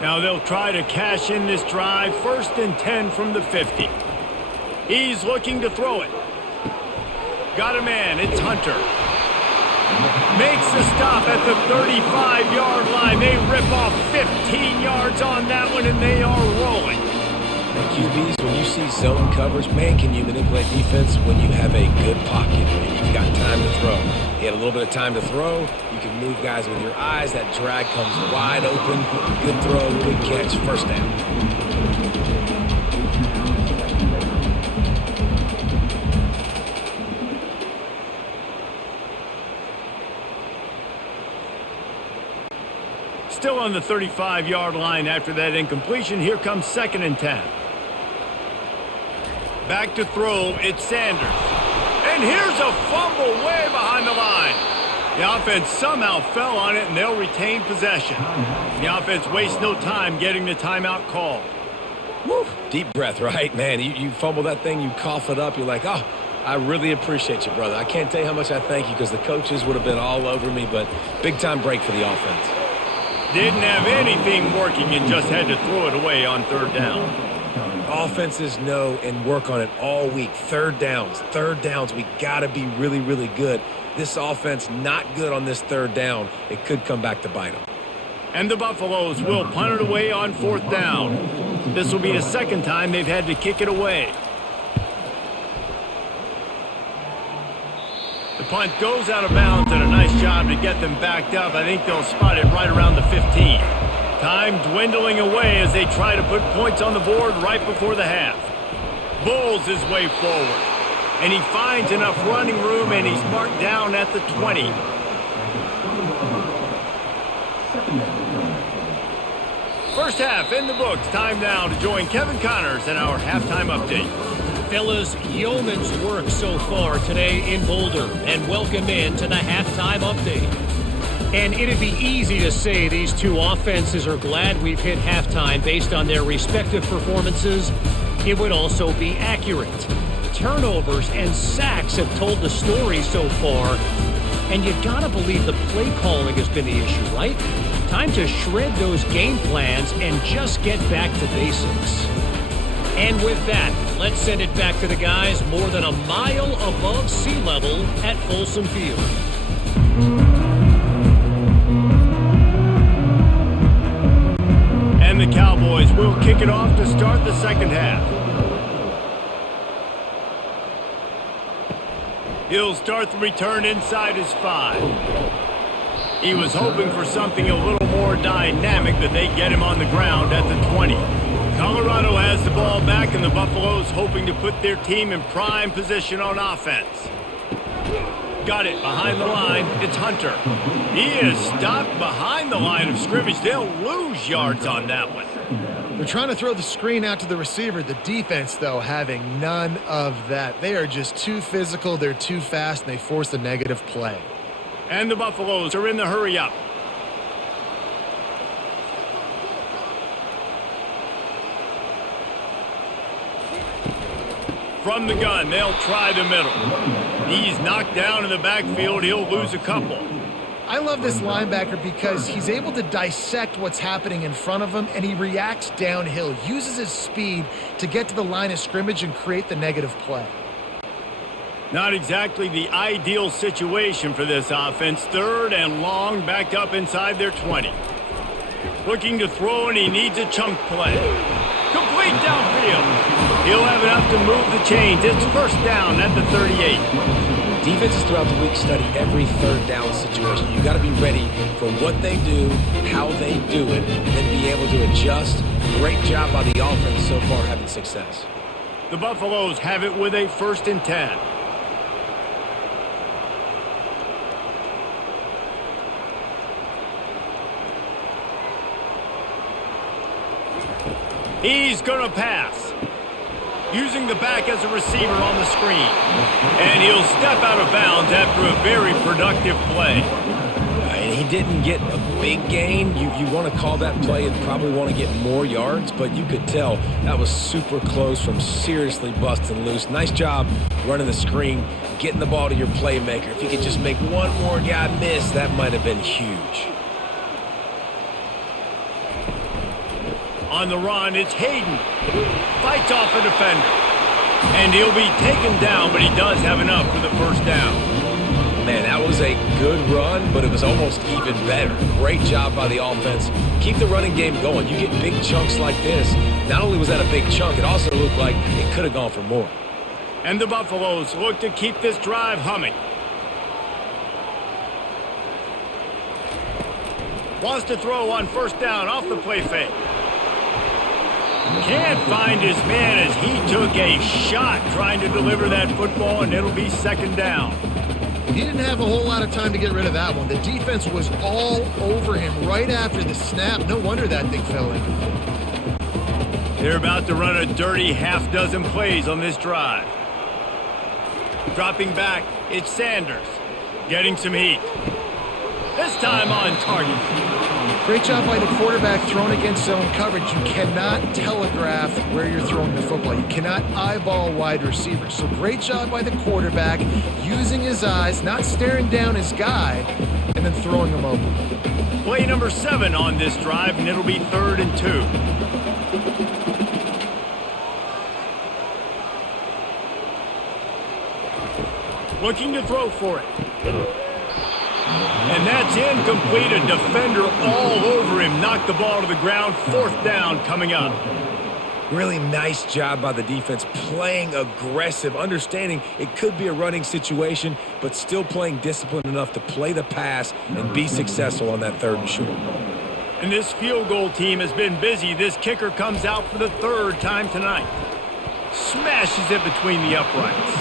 Now they'll try to cash in this drive. 1st and 10 from the 50. He's looking to throw it. Got a man. It's Hunter. Makes the stop at the 35-yard line. They rip off 15 yards on that one, and they are rolling. And QBs, when you see zone coverage, man, can you manipulate defense when you have a good pocket and you've got time to throw. He had a little bit of time to throw. You can move guys with your eyes. That drag comes wide open. Good throw, good catch, first down. Still on the 35-yard line after that incompletion. Here comes 2nd and 10. Back to throw. It's Sanders. And here's a fumble way behind the line. The offense somehow fell on it, and they'll retain possession. The offense wastes no time getting the timeout called. Woo. Deep breath, right? Man, you fumble that thing, you cough it up, you're like, oh, I really appreciate you, brother. I can't tell you how much I thank you because the coaches would have been all over me, but big-time break for the offense. Didn't have anything working and just had to throw it away on 3rd down. Offenses know and work on it all week. Third downs. We got to be really, really good. This offense not good on this 3rd down. It could come back to bite them. And the Buffaloes will punt it away on 4th down. This will be the 2nd time they've had to kick it away. The punt goes out of bounds, and a nice job to get them backed up. I think they'll spot it right around the 15. Time dwindling away as they try to put points on the board right before the half. Bulls his way forward, and he finds enough running room, and he's marked down at the 20. First half in the books. Time now to join Kevin Connors in our halftime update. Fellas, yeoman's work so far today in Boulder, and welcome in to the halftime update. And it'd be easy to say these two offenses are glad we've hit halftime based on their respective performances. It would also be accurate. Turnovers and sacks have told the story so far, and you gotta believe the play calling has been the issue, right? Time to shred those game plans and just get back to basics. And with that, let's send it back to the guys more than a mile above sea level at Folsom Field. And the Cowboys will kick it off to start the 2nd half. He'll start the return inside his 5. He was hoping for something a little more dynamic, but they get him on the ground at the 20. Colorado has the ball back, and the Buffaloes hoping to put their team in prime position on offense. Got it behind the line. It's Hunter. He is stopped behind the line of scrimmage. They'll lose yards on that one. They're trying to throw the screen out to the receiver. The defense, though, having none of that. They are just too physical. They're too fast, and they force a negative play. And the Buffaloes are in the hurry up. From the gun, they'll try the middle. He's knocked down in the backfield. He'll lose a couple. I love this linebacker because he's able to dissect what's happening in front of him, and he reacts downhill, uses his speed to get to the line of scrimmage and create the negative play. Not exactly the ideal situation for this offense. 3rd and long, backed up inside their 20. Looking to throw, and he needs a chunk play. Complete downfield. He'll have enough to move the chains. It's 1st down at the 38. Defenses throughout the week study every 3rd down situation. You got to be ready for what they do, how they do it, and then be able to adjust. Great job by the offense so far having success. The Buffaloes have it with a 1st and 10. He's going to pass. Using the back as a receiver on the screen. And he'll step out of bounds after a very productive play. And he didn't get a big gain. You want to call that play and probably want to get more yards, but you could tell that was super close from seriously busting loose. Nice job running the screen, getting the ball to your playmaker. If you could just make one more guy miss, that might have been huge. On the run, it's Hayden. Fights off a defender. And he'll be taken down, but he does have enough for the 1st down. Man, that was a good run, but it was almost even better. Great job by the offense. Keep the running game going. You get big chunks like this. Not only was that a big chunk, it also looked like it could have gone for more. And the Buffaloes look to keep this drive humming. Wants to throw on 1st down off the play fake. Can't find his man as he took a shot trying to deliver that football, and it'll be 2nd down. He didn't have a whole lot of time to get rid of that one. The defense was all over him right after the snap. No wonder that thing fell incomplete. They're about to run a dirty half-dozen plays on this drive. Dropping back, it's Sanders. Getting some heat. This time on target. Great job by the quarterback throwing against zone coverage. You cannot telegraph where you're throwing the football. You cannot eyeball wide receivers. So great job by the quarterback using his eyes, not staring down his guy, and then throwing him open. Play number 7 on this drive, and it'll be 3rd and 2. Looking to throw for it. And that's incomplete. A defender all over him. Knocked the ball to the ground. 4th down coming up. Really nice job by the defense, playing aggressive, understanding it could be a running situation, but still playing disciplined enough to play the pass and be successful on that 3rd and short. And this field goal team has been busy. This kicker comes out for the 3rd time tonight. Smashes it between the uprights.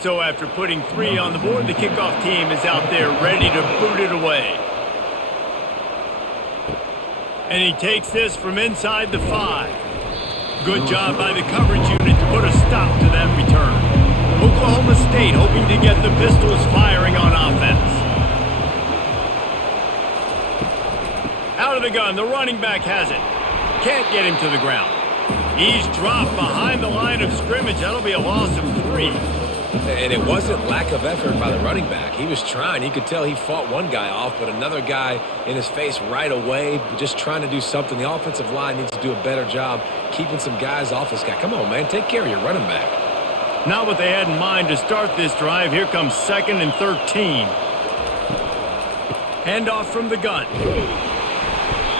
So after putting 3 on the board, the kickoff team is out there ready to boot it away. And he takes this from inside the 5. Good job by the coverage unit to put a stop to that return. Oklahoma State hoping to get the Pistols firing on offense. Out of the gun, the running back has it. Can't get him to the ground. He's dropped behind the line of scrimmage. That'll be a loss of 3. And it wasn't lack of effort by the running back. He was trying. You could tell he fought one guy off, but another guy in his face right away, just trying to do something. The offensive line needs to do a better job keeping some guys off this guy. Come on, man. Take care of your running back. Not what they had in mind to start this drive. Here comes 2nd and 13. Handoff from the gun.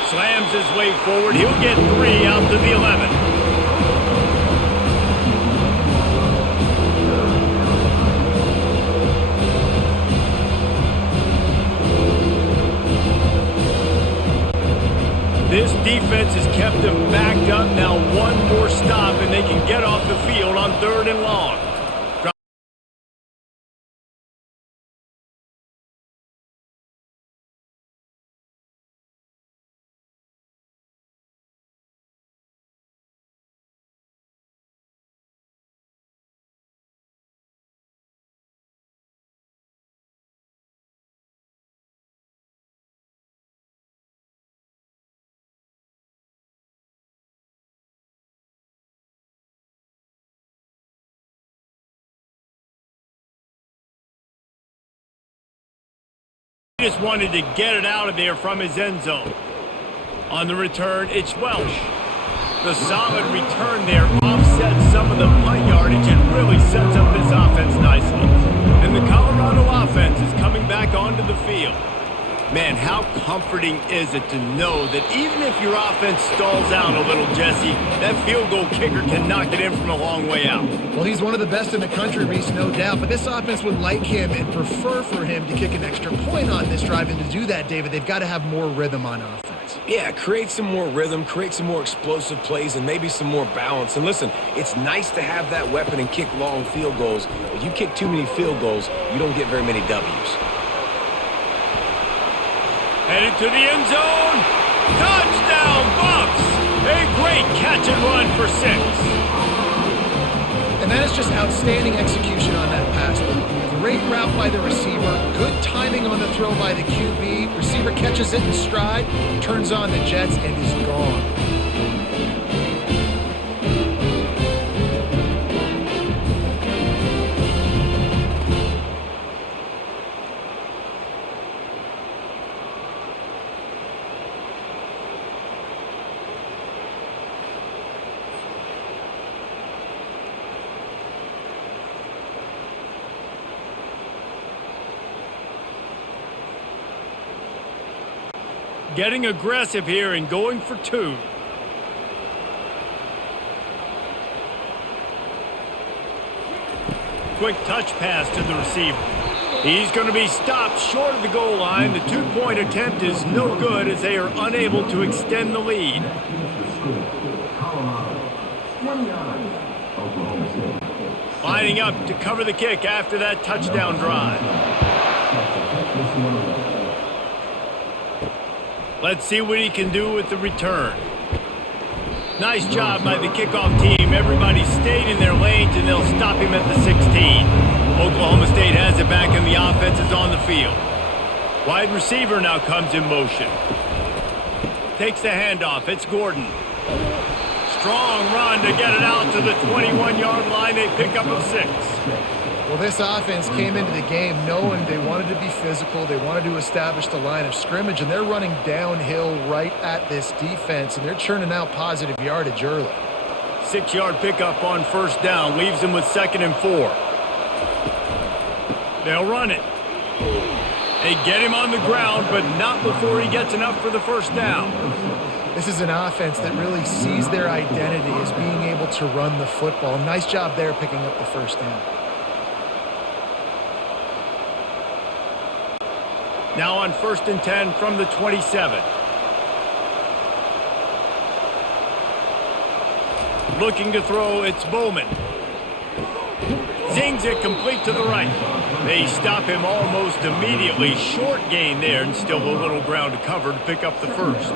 Slams his way forward. He'll get 3 out to the 11. This defense has kept them backed up. Now one more stop, and they can get off the field on 3rd and long. Just wanted to get it out of there from his end zone. On the return, it's Welsh. The solid return there offsets some of the punt yardage and really sets up this offense nicely. And the Colorado offense is coming back onto the field. Man, how comforting is it to know that even if your offense stalls out a little, Jesse, that field goal kicker can knock it in from a long way out. Well, he's one of the best in the country, Reese, no doubt. But this offense would like him and prefer for him to kick an extra point on this drive. And to do that, David, they've got to have more rhythm on offense. Yeah, create some more rhythm, create some more explosive plays, and maybe some more balance. And listen, it's nice to have that weapon and kick long field goals. But you kick too many field goals, you don't get very many W's. Headed to the end zone. Touchdown, Buffs! A great catch and run for 6. And that is just outstanding execution on that pass. Great route by the receiver. Good timing on the throw by the QB. Receiver catches it in stride, turns on the jets, and is gone. Getting aggressive here and going for 2. Quick touch pass to the receiver. He's going to be stopped short of the goal line. The 2-point attempt is no good as they are unable to extend the lead. Lining up to cover the kick after that touchdown drive. Let's see what he can do with the return. Nice job by the kickoff team. Everybody stayed in their lanes, and they'll stop him at the 16. Oklahoma State has it back, and the offense is on the field. Wide receiver now comes in motion. Takes the handoff. It's Gordon. Strong run to get it out to the 21-yard line. They pick up a 6. Well, this offense came into the game knowing they wanted to be physical. They wanted to establish the line of scrimmage, and they're running downhill right at this defense, and they're churning out positive yardage early. 6-yard pickup on first down leaves them with 2nd and 4. They'll run it. They get him on the ground, but not before he gets enough for the first down. This is an offense that really sees their identity as being able to run the football. Nice job there picking up the first down. Now on 1st and 10 from the 27. Looking to throw, it's Bowman. Zings it complete to the right. They stop him almost immediately. Short gain there, and still a little ground to cover to pick up the first.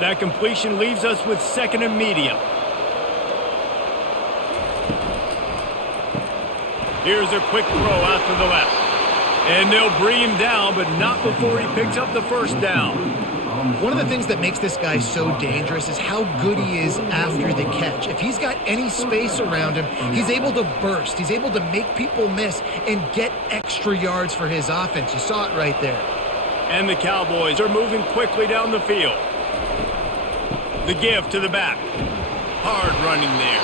That completion leaves us with 2nd and medium. Here's a quick throw out to the left. And they'll bring him down, but not before he picks up the first down. One of the things that makes this guy so dangerous is how good he is after the catch. If he's got any space around him, he's able to burst. He's able to make people miss and get extra yards for his offense. You saw it right there. And the Cowboys are moving quickly down the field. The give to the back. Hard running there.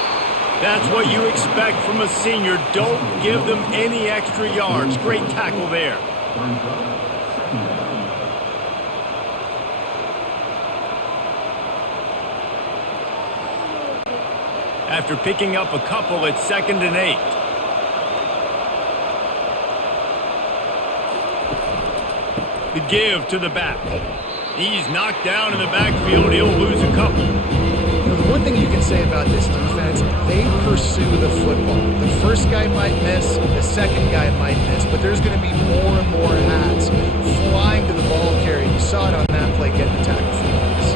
That's what you expect from a senior. Don't give them any extra yards. Great tackle there. After picking up a couple, it's 2nd and 8. The give to the back. He's knocked down in the backfield. He'll lose a couple. The one thing you can say about this defense, they pursue the football. The first guy might miss, the second guy might miss, but there's going to be more and more hats flying to the ball carrier. You saw it on that play getting the tackle for loss.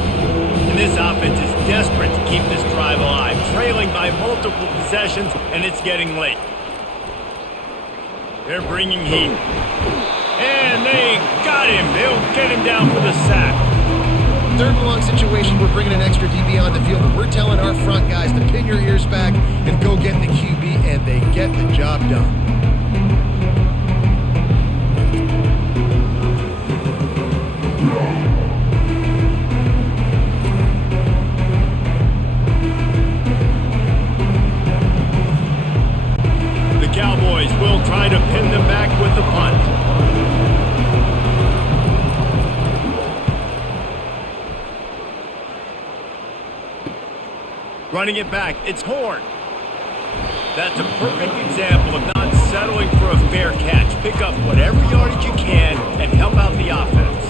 And this offense is desperate to keep this drive alive, trailing by multiple possessions, and it's getting late. They're bringing heat. And they got him. They'll get him down for the sack. third and long situation, we're bringing an extra DB on the field, and we're telling our front guys to pin your ears back and go get the QB, and they get the job done. Cowboys will try to pin them back with the punt. Running it back, it's Horn. That's a perfect example of not settling for a fair catch. Pick up whatever yardage you can and help out the offense.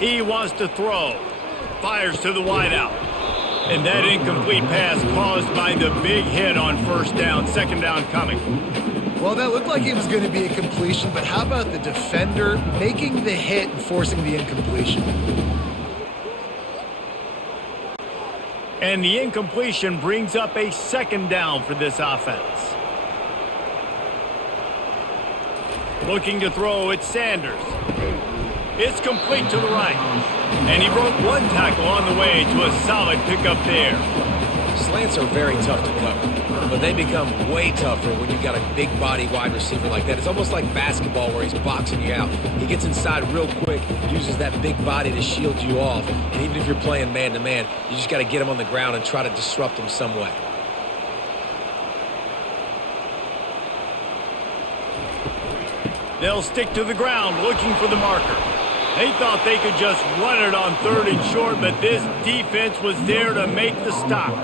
He wants to throw. Fires to the wideout. And that incomplete pass caused by the big hit on first down, second down coming. Well, that looked like it was going to be a completion, but how about the defender making the hit and forcing the incompletion? And the incompletion brings up a second down for this offense. Looking to throw, it's Sanders. It's complete to the right. And he broke one tackle on the way to a solid pickup there. Slants are very tough to cover, but they become way tougher when you've got a big body wide receiver like that. It's almost like basketball where he's boxing you out. He gets inside real quick, uses that big body to shield you off. And even if you're playing man-to-man, you just got to get him on the ground and try to disrupt him some way. They'll stick to the ground looking for the marker. They thought they could just run it on third and short, but this defense was there to make the stop.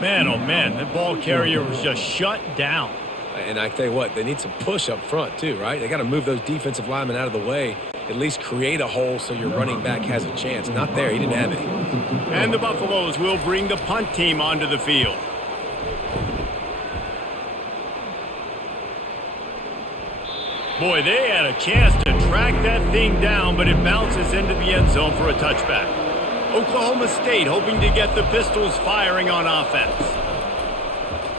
Man, oh man, the ball carrier was just shut down. And I tell you what, they need some push up front too, right? They got to move those defensive linemen out of the way, at least create a hole so your running back has a chance. Not there, he didn't have any. And the Buffaloes will bring the punt team onto the field. Boy, they had a chance to track that thing down, but it bounces into the end zone for a touchback. Oklahoma State hoping to get the Pistols firing on offense.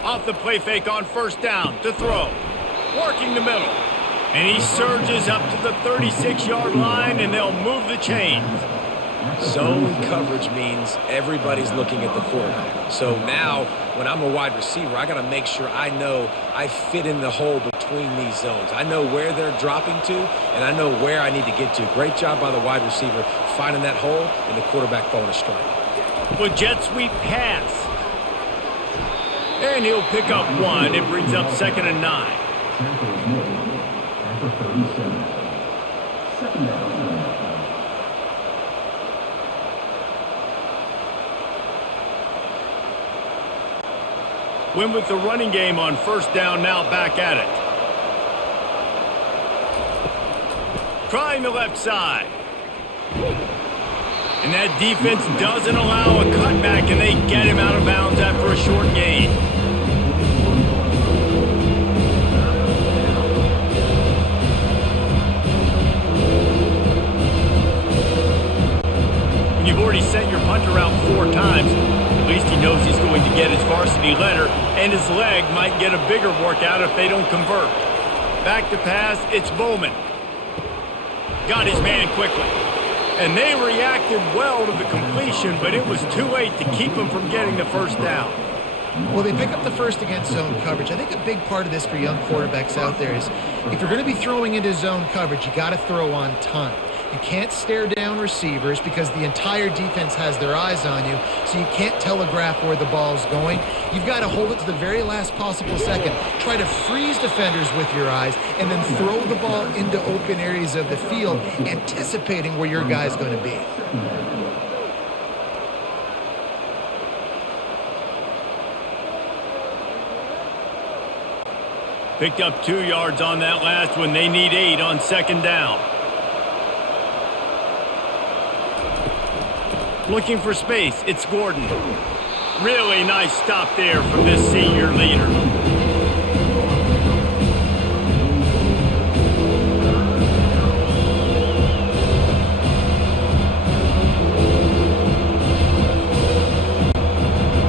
Off the play fake on first down to throw. Working the middle. And he surges up to the 36-yard line, and they'll move the chains. Zone coverage means everybody's looking at the quarterback. So now, when I'm a wide receiver, I got to make sure I know I fit in the hole between these zones. I know where they're dropping to, and I know where I need to get to. Great job by the wide receiver finding that hole, and the quarterback throwing a strike. With jet sweep pass. And he'll pick up one. It brings up 2nd and 9. Win with the running game on first down, now back at it. Trying the left side. And that defense doesn't allow a cutback, and they get him out of bounds after a short gain. When you've already sent your punter out 4 times, at least he knows he's going to get his varsity letter, and his leg might get a bigger workout if they don't convert. Back to pass, it's Bowman. Got his man quickly. And they reacted well to the completion, but it was too late to keep him from getting the first down. Well, they pick up the first against zone coverage. I think a big part of this for young quarterbacks out there is if you're going to be throwing into zone coverage, you got to throw on time. You can't stare down receivers because the entire defense has their eyes on you, so you can't telegraph where the ball's going. You've got to hold it to the very last possible second. Try to freeze defenders with your eyes and then throw the ball into open areas of the field, anticipating where your guy's going to be. Picked up 2 yards on that last one. They need 8 on second down. Looking for space, it's Gordon. Really nice stop there from this senior leader.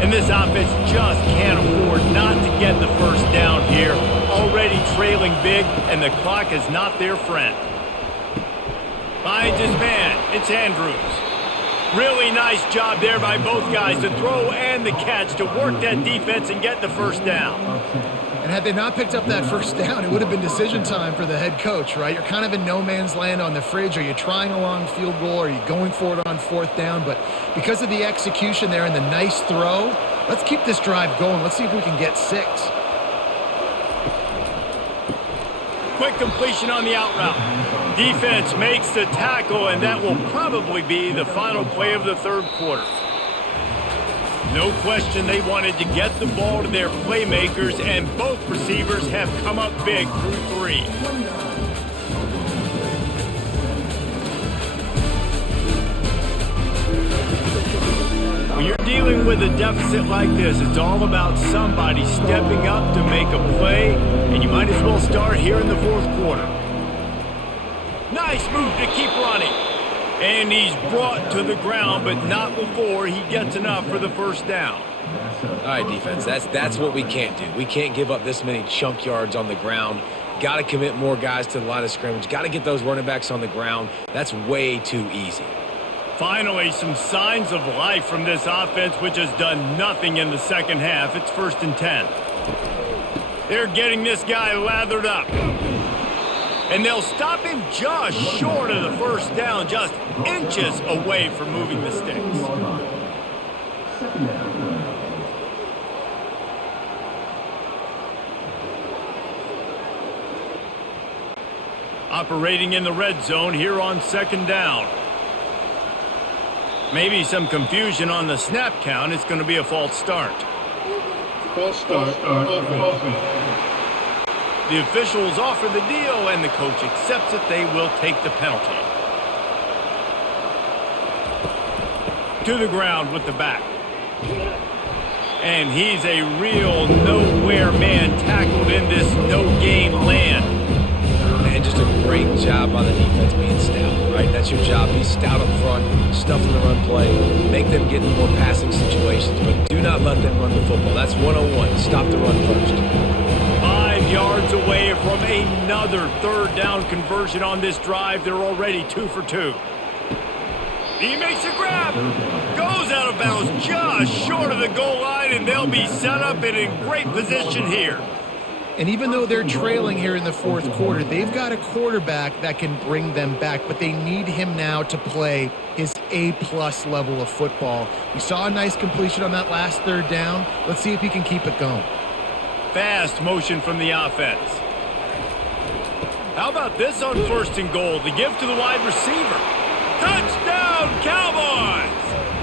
And this offense just can't afford not to get the first down here. Already trailing big, and the clock is not their friend. Finds his man. It's Andrews. Really nice job there by both guys, the throw and the catch, to work that defense and get the first down. And had they not picked up that first down, it would have been decision time for the head coach, right? You're kind of in no man's land on the fridge. Are you trying a long field goal? Are you going for it on fourth down? But because of the execution there and the nice throw, let's keep this drive going. Let's see if we can get 6. Quick completion on the out route. Defense makes the tackle, and that will probably be the final play of the third quarter. No question they wanted to get the ball to their playmakers, and both receivers have come up big through 3. When you're dealing with a deficit like this, it's all about somebody stepping up to make a play, and you might as well start here in the fourth quarter. Nice move to keep running. And he's brought to the ground, but not before he gets enough for the first down. All right, defense, that's what we can't do. We can't give up this many chunk yards on the ground. Got to commit more guys to the line of scrimmage. Got to get those running backs on the ground. That's way too easy. Finally, some signs of life from this offense, which has done nothing in the second half. It's 1st and 10. They're getting this guy lathered up. And they'll stop him just short of the first down, just inches away from moving the sticks. Operating in the red zone here on 2nd down. Maybe some confusion on the snap count. It's going to be a false start. False start. Offense. The officials offer the deal, and the coach accepts it. They will take the penalty. To the ground with the back. And he's a real nowhere man tackled in this no-gain land. Man, just a great job by the defense being stout, right? That's your job. Be stout up front, stuff in the run play, make them get in more passing situations, but do not let them run the football. That's 101. Stop the run first. 5 yards away from another 3rd down conversion on this drive. They're already 2 for 2. He makes a grab. Goes out of bounds just short of the goal line, and they'll be set up and in great position here. And even though they're trailing here in the fourth quarter, they've got a quarterback that can bring them back, but they need him now to play his A-plus level of football. We saw a nice completion on that last 3rd down. Let's see if he can keep it going. Fast motion from the offense. How about this on 1st and goal? The give to the wide receiver. Touchdown, Cowboys!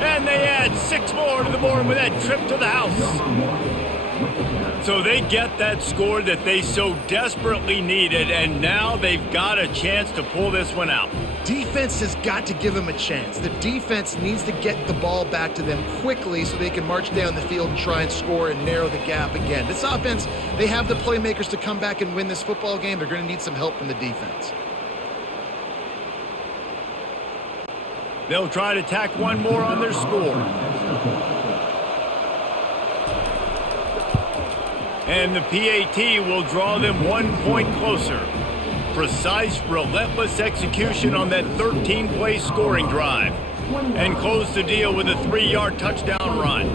And they add 6 more to the board with that trip to the house. So they get that score that they so desperately needed, and now they've got a chance to pull this one out. Defense has got to give them a chance. The defense needs to get the ball back to them quickly so they can march down the field and try and score and narrow the gap again. This offense, they have the playmakers to come back and win this football game. They're going to need some help from the defense. They'll try to tack one more on their score. And the PAT will draw them 1 point closer. Precise, relentless execution on that 13-play scoring drive. And close the deal with a 3-yard touchdown run.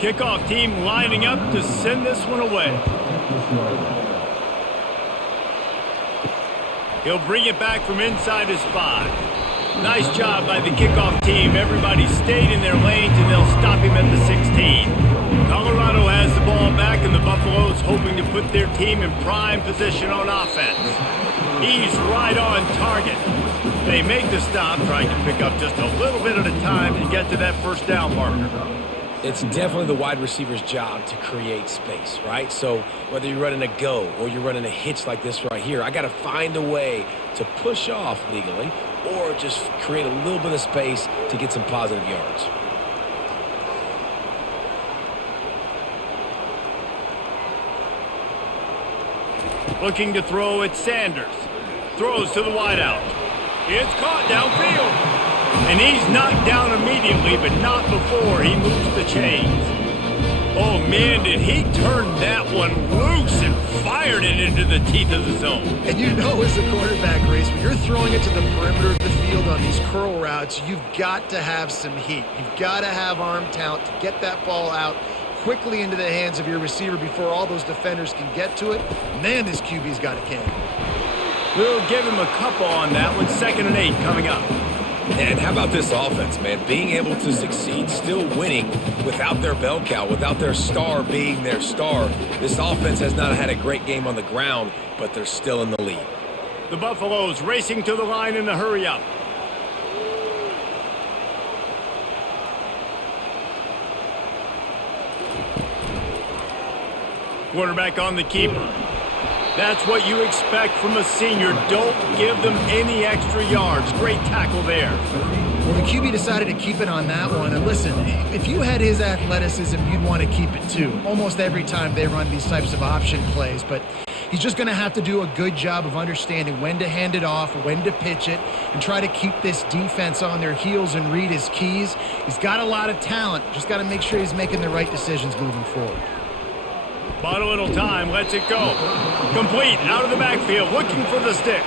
Kickoff team lining up to send this one away. He'll bring it back from inside his 5. Nice job by the kickoff team. Everybody stayed in their lanes, and they'll stop him at the 16. Colorado has the ball back, and the Buffaloes hoping to put their team in prime position on offense. He's right on target. They make the stop, trying to pick up just a little bit at a time to get to that first down marker. It's definitely the wide receiver's job to create space, right? So whether you're running a go or you're running a hitch like this right here, I got to find a way to push off legally or just create a little bit of space to get some positive yards. Looking to throw at Sanders. Throws to the wideout. It's caught downfield. And he's knocked down immediately, but not before he moves the chains. Oh, man, did he turn that one loose and fired it into the teeth of the zone. And you know as a quarterback race, when you're throwing it to the perimeter of the field on these curl routes, you've got to have some heat. You've got to have arm talent to get that ball out quickly into the hands of your receiver before all those defenders can get to it. Man, this QB's got a cannon. We'll give him a couple on that one. 2nd and 8 coming up. And how about this offense, man? Being able to succeed, still winning without their bell cow, without their star being their star. This offense has not had a great game on the ground, but they're still in the lead. The Buffaloes racing to the line in a hurry-up. Quarterback on the keeper. That's what you expect from a senior. Don't give them any extra yards. Great tackle there. Well, the QB decided to keep it on that one. And listen, if you had his athleticism, you'd want to keep it too. Almost every time they run these types of option plays. But he's just going to have to do a good job of understanding when to hand it off, when to pitch it, and try to keep this defense on their heels and read his keys. He's got a lot of talent. Just got to make sure he's making the right decisions moving forward. Bought a little time, lets it go. Complete, out of the backfield, looking for the sticks.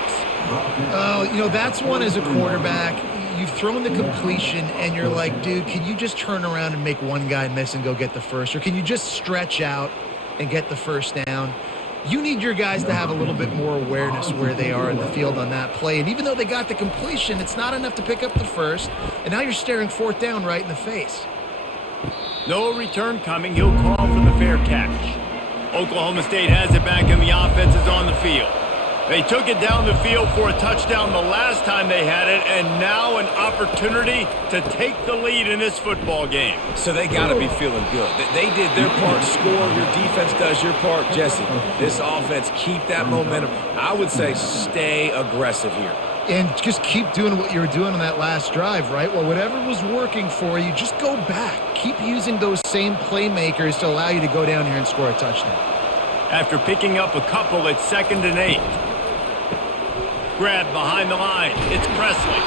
Oh, you know, that's one as a quarterback. You've thrown the completion, and you're like, dude, can you just turn around and make one guy miss and go get the first? Or can you just stretch out and get the first down? You need your guys to have a little bit more awareness where they are in the field on that play. And even though they got the completion, it's not enough to pick up the first. And now you're staring 4th down right in the face. No return coming. He'll call for the fair catch. Oklahoma State has it back and the offense is on the field. They took it down the field for a touchdown the last time they had it, and now an opportunity to take the lead in this football game. So they got to be feeling good. They did their part, score. Your defense does your part. Jesse, this offense, keep that momentum. I would say stay aggressive here. And just keep doing what you were doing on that last drive, right? Well, whatever was working for you, just go back. Keep using those same playmakers to allow you to go down here and score a touchdown. After picking up a couple at 2nd and 8. Grab behind the line. It's Presley.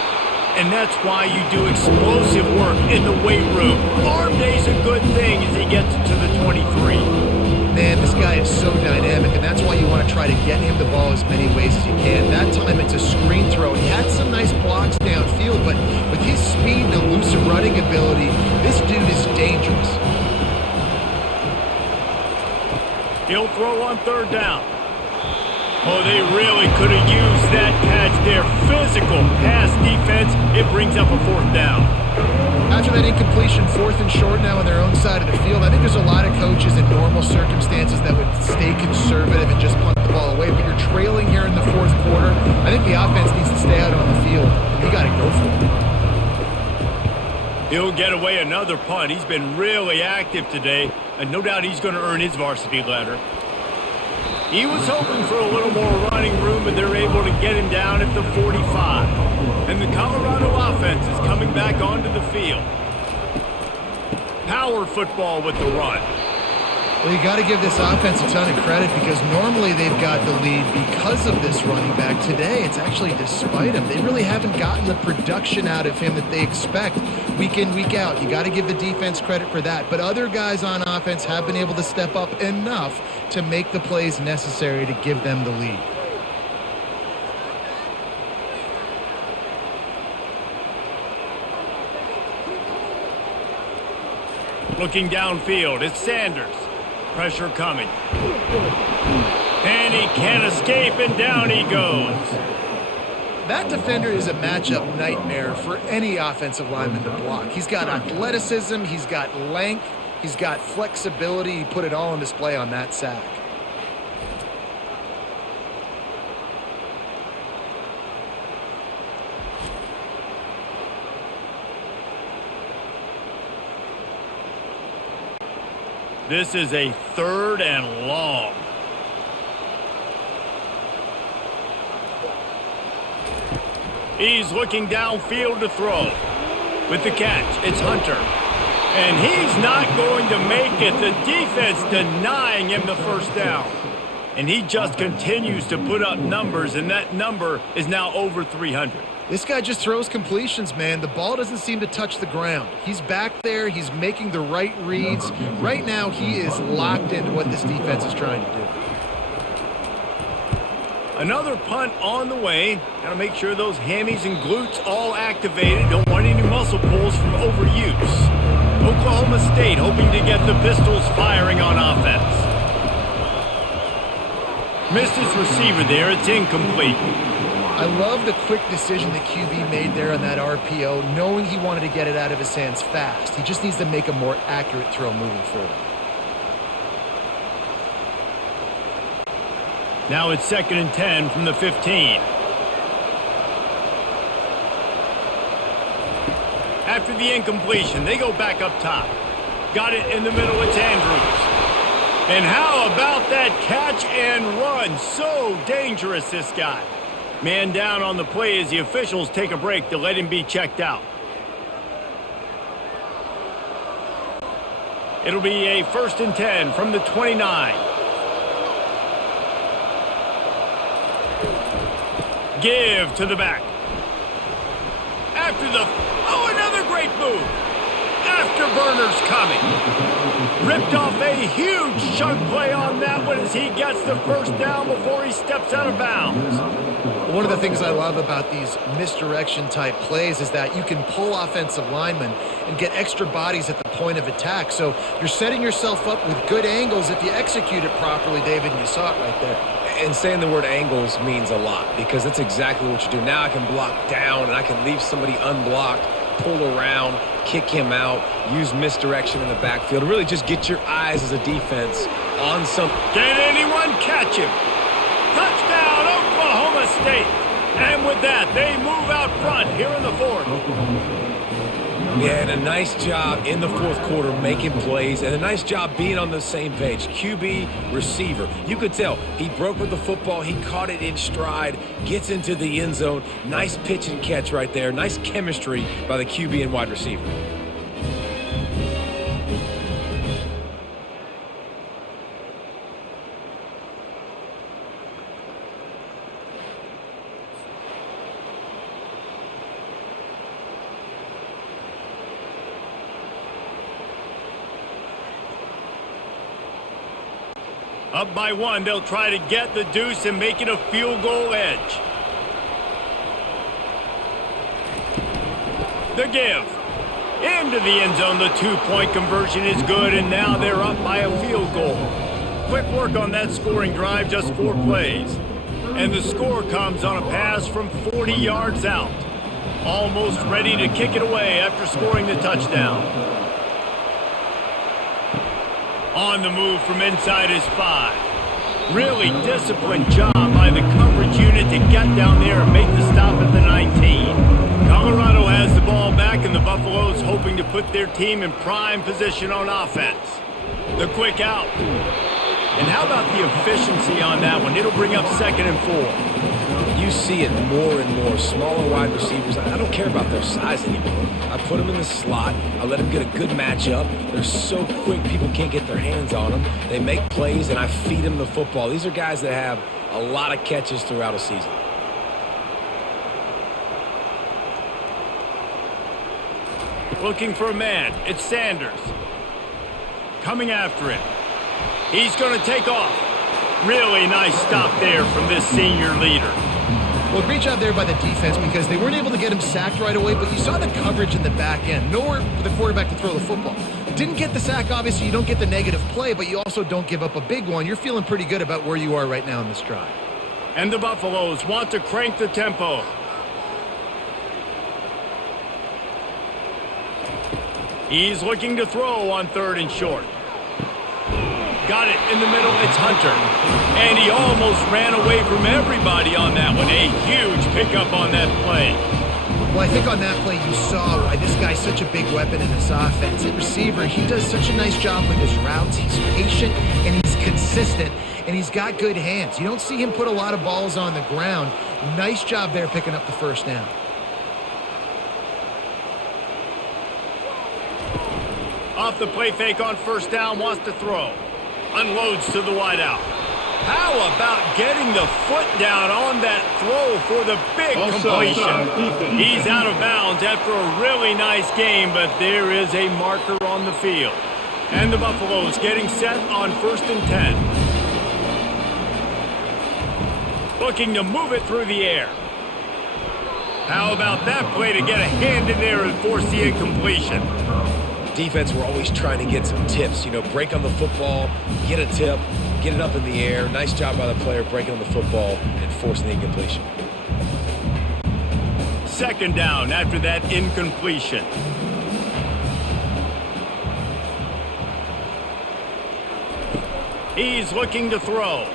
And that's why you do explosive work in the weight room. Arm day's a good thing as he gets it to the 23. Man, this guy is so dynamic, and that's why you want to try to get him the ball as many ways as you can. That time, it's a screen throw. He had some nice blocks downfield, but with his speed and elusive running ability, this dude is dangerous. He'll throw on 3rd down. Oh, they really could have used that catch there. Physical pass defense. It brings up a 4th down. After that incompletion, 4th and short now on their own side of the field, I think there's a lot of coaches in normal circumstances that would stay conservative and just punt the ball away. But you're trailing here in the 4th quarter. I think the offense needs to stay out on the field, and you got to go for it. He'll get away another punt. He's been really active today, and no doubt he's going to earn his varsity letter. He was hoping for a little more running room, but they're able to get him down at the 45. And the Colorado offense is coming back onto the field. Power football with the run. Well, you got to give this offense a ton of credit because normally they've got the lead because of this running back. Today, it's actually despite him. They really haven't gotten the production out of him that they expect week in, week out. You got to give the defense credit for that. But other guys on offense have been able to step up enough to make the plays necessary to give them the lead. Looking downfield, it's Sanders. Pressure coming. And he can't escape, and down he goes. That defender is a matchup nightmare for any offensive lineman to block. He's got athleticism, he's got length, he's got flexibility. He put it all on display on that sack. This is a 3rd and long. He's looking downfield to throw. With the catch, it's Hunter. And he's not going to make it. The defense denying him the 1st down. And he just continues to put up numbers, and that number is now over 300. This guy just throws completions, man. The ball doesn't seem to touch the ground. He's back there. He's making the right reads. Right now, he is locked into what this defense is trying to do. Another punt on the way. Got to make sure those hammies and glutes all activated. Don't want any muscle pulls from overuse. Oklahoma State hoping to get the Pistols firing on offense. Missed his receiver there. It's incomplete. I love the quick decision the QB made there on that RPO, knowing he wanted to get it out of his hands fast. He just needs to make a more accurate throw moving forward. Now it's 2nd and 10 from the 15. After the incompletion, they go back up top. Got it in the middle, it's Andrews. And how about that catch and run? So dangerous, this guy. Man down on the play as the officials take a break to let him be checked out. It'll be a 1st and 10 from the 29. Give to the back. After the... Oh, another great move. Afterburners coming. Ripped off a huge chunk play on that one as he gets the first down before he steps out of bounds. One of the things I love about these misdirection type plays is that you can pull offensive linemen and get extra bodies at the point of attack. So you're setting yourself up with good angles if you execute it properly, David, and you saw it right there. And saying the word angles means a lot because that's exactly what you do. Now I can block down and I can leave somebody unblocked, pull around, kick him out, use misdirection in the backfield. Really just get your eyes as a defense on some... Can anyone catch him? Touchdown, Oklahoma State. And with that, they move out front here in the 4th. Yeah, and a nice job in the 4th quarter making plays, and a nice job being on the same page. QB, receiver. You could tell he broke with the football. He caught it in stride, gets into the end zone. Nice pitch and catch right there. Nice chemistry by the QB and wide receiver. Up by 1, they'll try to get the deuce and make it a field goal edge. The give. Into the end zone, the 2-point conversion is good, and now they're up by a field goal. Quick work on that scoring drive, just 4 plays. And the score comes on a pass from 40 yards out. Almost ready to kick it away after scoring the touchdown. On the move from inside his 5. Really disciplined job by the coverage unit to get down there and make the stop at the 19. Colorado has the ball back, and the Buffaloes hoping to put their team in prime position on offense. The quick out. And how about the efficiency on that one? It'll bring up 2nd and 4. You see it more and more. Smaller wide receivers. I don't care about their size anymore. I put them in the slot. I let them get a good matchup. They're so quick, people can't get their hands on them. They make plays, and I feed them the football. These are guys that have a lot of catches throughout a season. Looking for a man. It's Sanders. Coming after him. He's going to take off. Really nice stop there from this senior leader. Well, great job there by the defense because they weren't able to get him sacked right away, but you saw the coverage in the back end. Nowhere for the quarterback to throw the football. Didn't get the sack, obviously. You don't get the negative play, but you also don't give up a big one. You're feeling pretty good about where you are right now in this drive. And the Buffaloes want to crank the tempo. He's looking to throw on 3rd and short. Got it in the middle. It's Hunter. And he almost ran away from everybody on that one. A huge pickup on that play. Well, I think on that play you saw why this guy's such a big weapon in this offense. At receiver, he does such a nice job with his routes. He's patient and he's consistent, and he's got good hands. You don't see him put a lot of balls on the ground. Nice job there picking up the first down. Off the play fake on 1st down, wants to throw. Unloads to the wideout. How about getting the foot down on that throw for the big completion? He's out of bounds after a really nice game, but there is a marker on the field. And the Buffaloes getting set on 1st and 10. Looking to move it through the air. How about that play to get a hand in there and force the incompletion? Defense were always trying to get some tips. You know, break on the football, get a tip, get it up in the air. Nice job by the player breaking on the football and forcing the incompletion. 2nd down after that incompletion. He's looking to throw.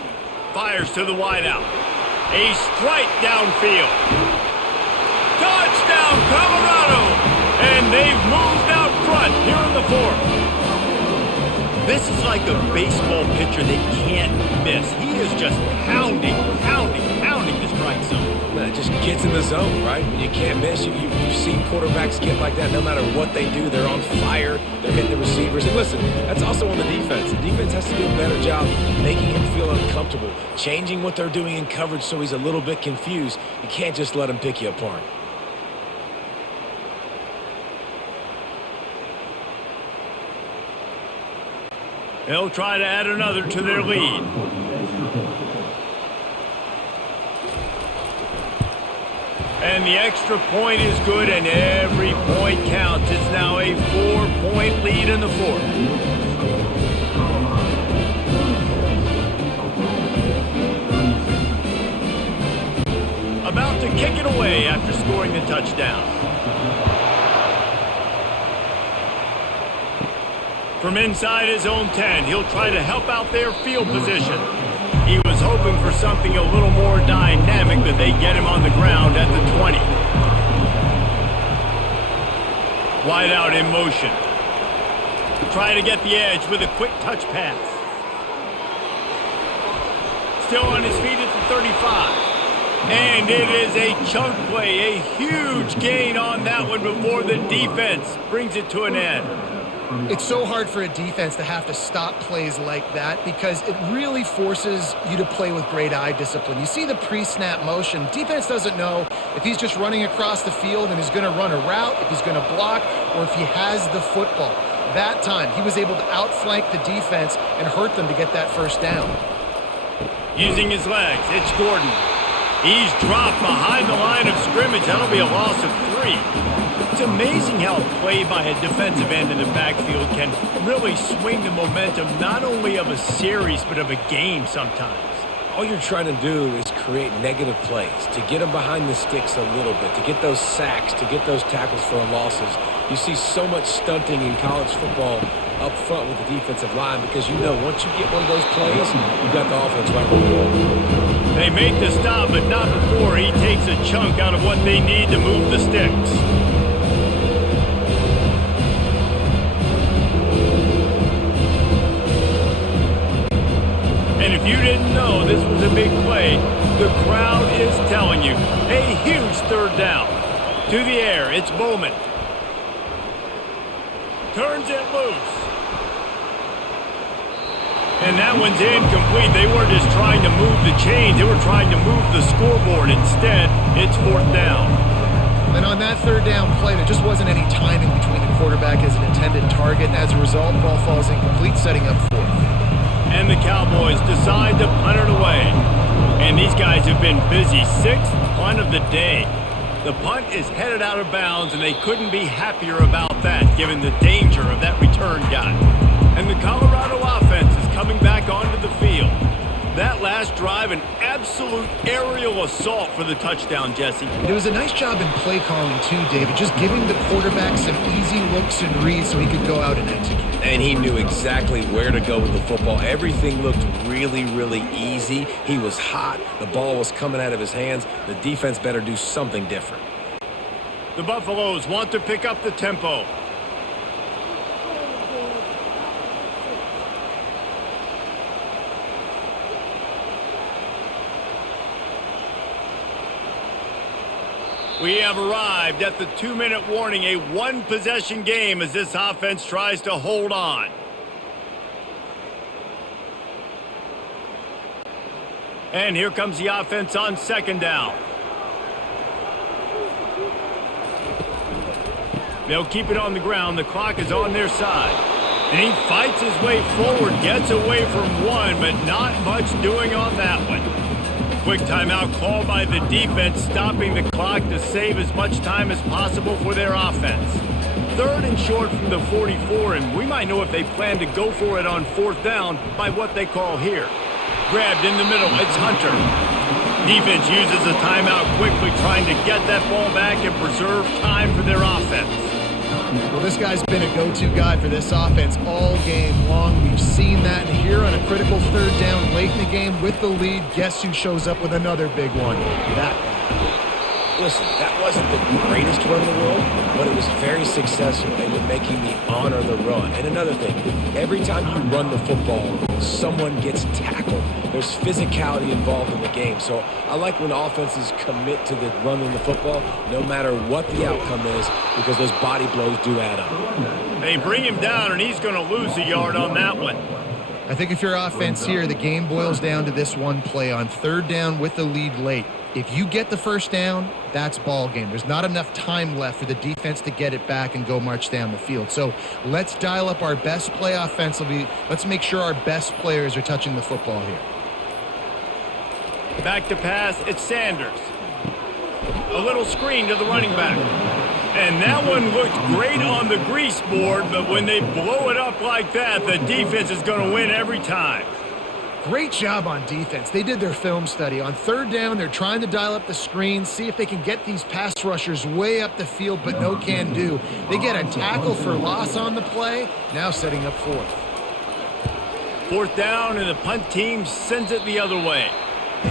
Fires to the wideout. A strike downfield. Touchdown, Colorado! And they've moved out front here in the 4th. This is like a baseball pitcher they can't miss. He is just pounding the strike zone. It just gets in the zone, right? When you can't miss, you've seen quarterbacks get like that. No matter what they do, they're on fire. They're hitting the receivers. And listen, that's also on the defense. The defense has to do a better job making him feel uncomfortable, changing what they're doing in coverage so he's a little bit confused. You can't just let him pick you apart. They'll try to add another to their lead. And the extra point is good, and every point counts. It's now a 4-point lead in the 4th. About to kick it away after scoring the touchdown. From inside his own 10, he'll try to help out their field position. He was hoping for something a little more dynamic, but they get him on the ground at the 20. Wide out in motion. Trying to get the edge with a quick touch pass. Still on his feet at the 35. And it is a chunk play, a huge gain on that one before the defense brings it to an end. It's so hard for a defense to have to stop plays like that because it really forces you to play with great eye discipline. You see the pre-snap motion. Defense doesn't know if he's just running across the field and he's going to run a route, if he's going to block, or if he has the football. That time, he was able to outflank the defense and hurt them to get that 1st down. Using his legs, it's Gordon. He's dropped behind the line of scrimmage. That'll be a loss of 3. It's amazing how a play by a defensive end in the backfield can really swing the momentum not only of a series but of a game sometimes. All you're trying to do is create negative plays, to get them behind the sticks a little bit, to get those sacks, to get those tackles for losses. You see so much stunting in college football up front with the defensive line because you know once you get one of those plays, you've got the offense right where you want. They make the stop, but not before he takes a chunk out of what they need to move the sticks. And if you didn't know this was a big play, the crowd is telling you. A huge 3rd down. To the air, it's Bowman. Turns it loose. And that one's incomplete. They weren't just trying to move the chains. They were trying to move the scoreboard. Instead, it's 4th down. And on that 3rd down play, there just wasn't any timing between the quarterback as an intended target. And as a result, ball falls incomplete, setting up 4th. And the Cowboys decide to punt it away. And these guys have been busy. 6th punt of the day. The punt is headed out of bounds, and they couldn't be happier about that, given the danger of that return guy. And the Colorado offense is coming back onto the field. That last drive, an absolute aerial assault for the touchdown, Jesse. It was a nice job in play calling too, David, just giving the quarterback some easy looks and reads so he could go out and execute. And he knew exactly where to go with the football. Everything looked really, really easy. He was hot. The ball was coming out of his hands. The defense better do something different. The Buffaloes want to pick up the tempo. We have arrived at the 2-minute warning, a one-possession game as this offense tries to hold on. And here comes the offense on second down. They'll keep it on the ground. The clock is on their side. And he fights his way forward, gets away from one, but not much doing on that one. Quick timeout called by the defense, stopping the clock to save as much time as possible for their offense. Third and short from the 44, and we might know if they plan to go for it on fourth down by what they call here. Grabbed in the middle, it's Hunter. Defense uses a timeout quickly, trying to get that ball back and preserve time for their offense. Well, this guy's been a go-to guy for this offense all game long. We've seen that here on a critical third down late in the game with the lead. Guess who shows up with another big one? That guy. Listen, that wasn't the greatest run in the world, but it was very successful in making me honor the run. And another thing, every time you run the football, someone gets tackled. There's physicality involved in the game. So I like when offenses commit to the running the football, no matter what the outcome is, because those body blows do add up. They bring him down, and he's going to lose a yard on that one. I think if you're offense here, the game boils down to this one play on third down with the lead late. If you get the first down, that's ball game. There's not enough time left for the defense to get it back and go march down the field. So let's dial up our best play offensively. Let's make sure our best players are touching the football here. Back to pass, it's Sanders. A little screen to the running back. And that one looked great on the grease board, but when they blow it up like that, the defense is going to win every time. Great job on defense. They did their film study. On third down, they're trying to dial up the screen, see if they can get these pass rushers way up the field, but no can do. They get a tackle for loss on the play, now setting up fourth. Fourth down, and the punt team sends it the other way.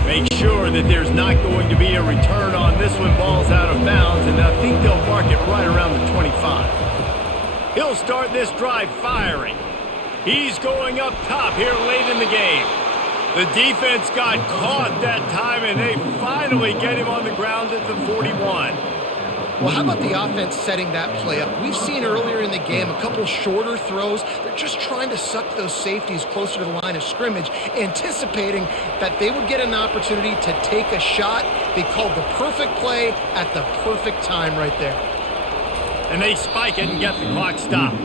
Make sure that there's not going to be a return on this one. Ball's out of bounds, and I think they'll mark it right around the 25. He'll start this drive firing. He's going up top here late in the game. The defense got caught that time, and they finally get him on the ground at the 41. Well, how about the offense setting that play up? We've seen earlier in the game a couple shorter throws. They're just trying to suck those safeties closer to the line of scrimmage, anticipating that they would get an opportunity to take a shot. They called the perfect play at the perfect time right there. And they spike it and get the clock stopped.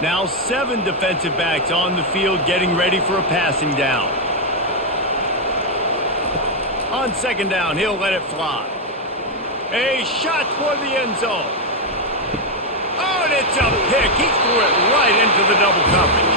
Now 7 defensive backs on the field getting ready for a passing down. On second down, he'll let it fly. A shot toward the end zone. Oh, and it's a pick. He threw it right into the double coverage.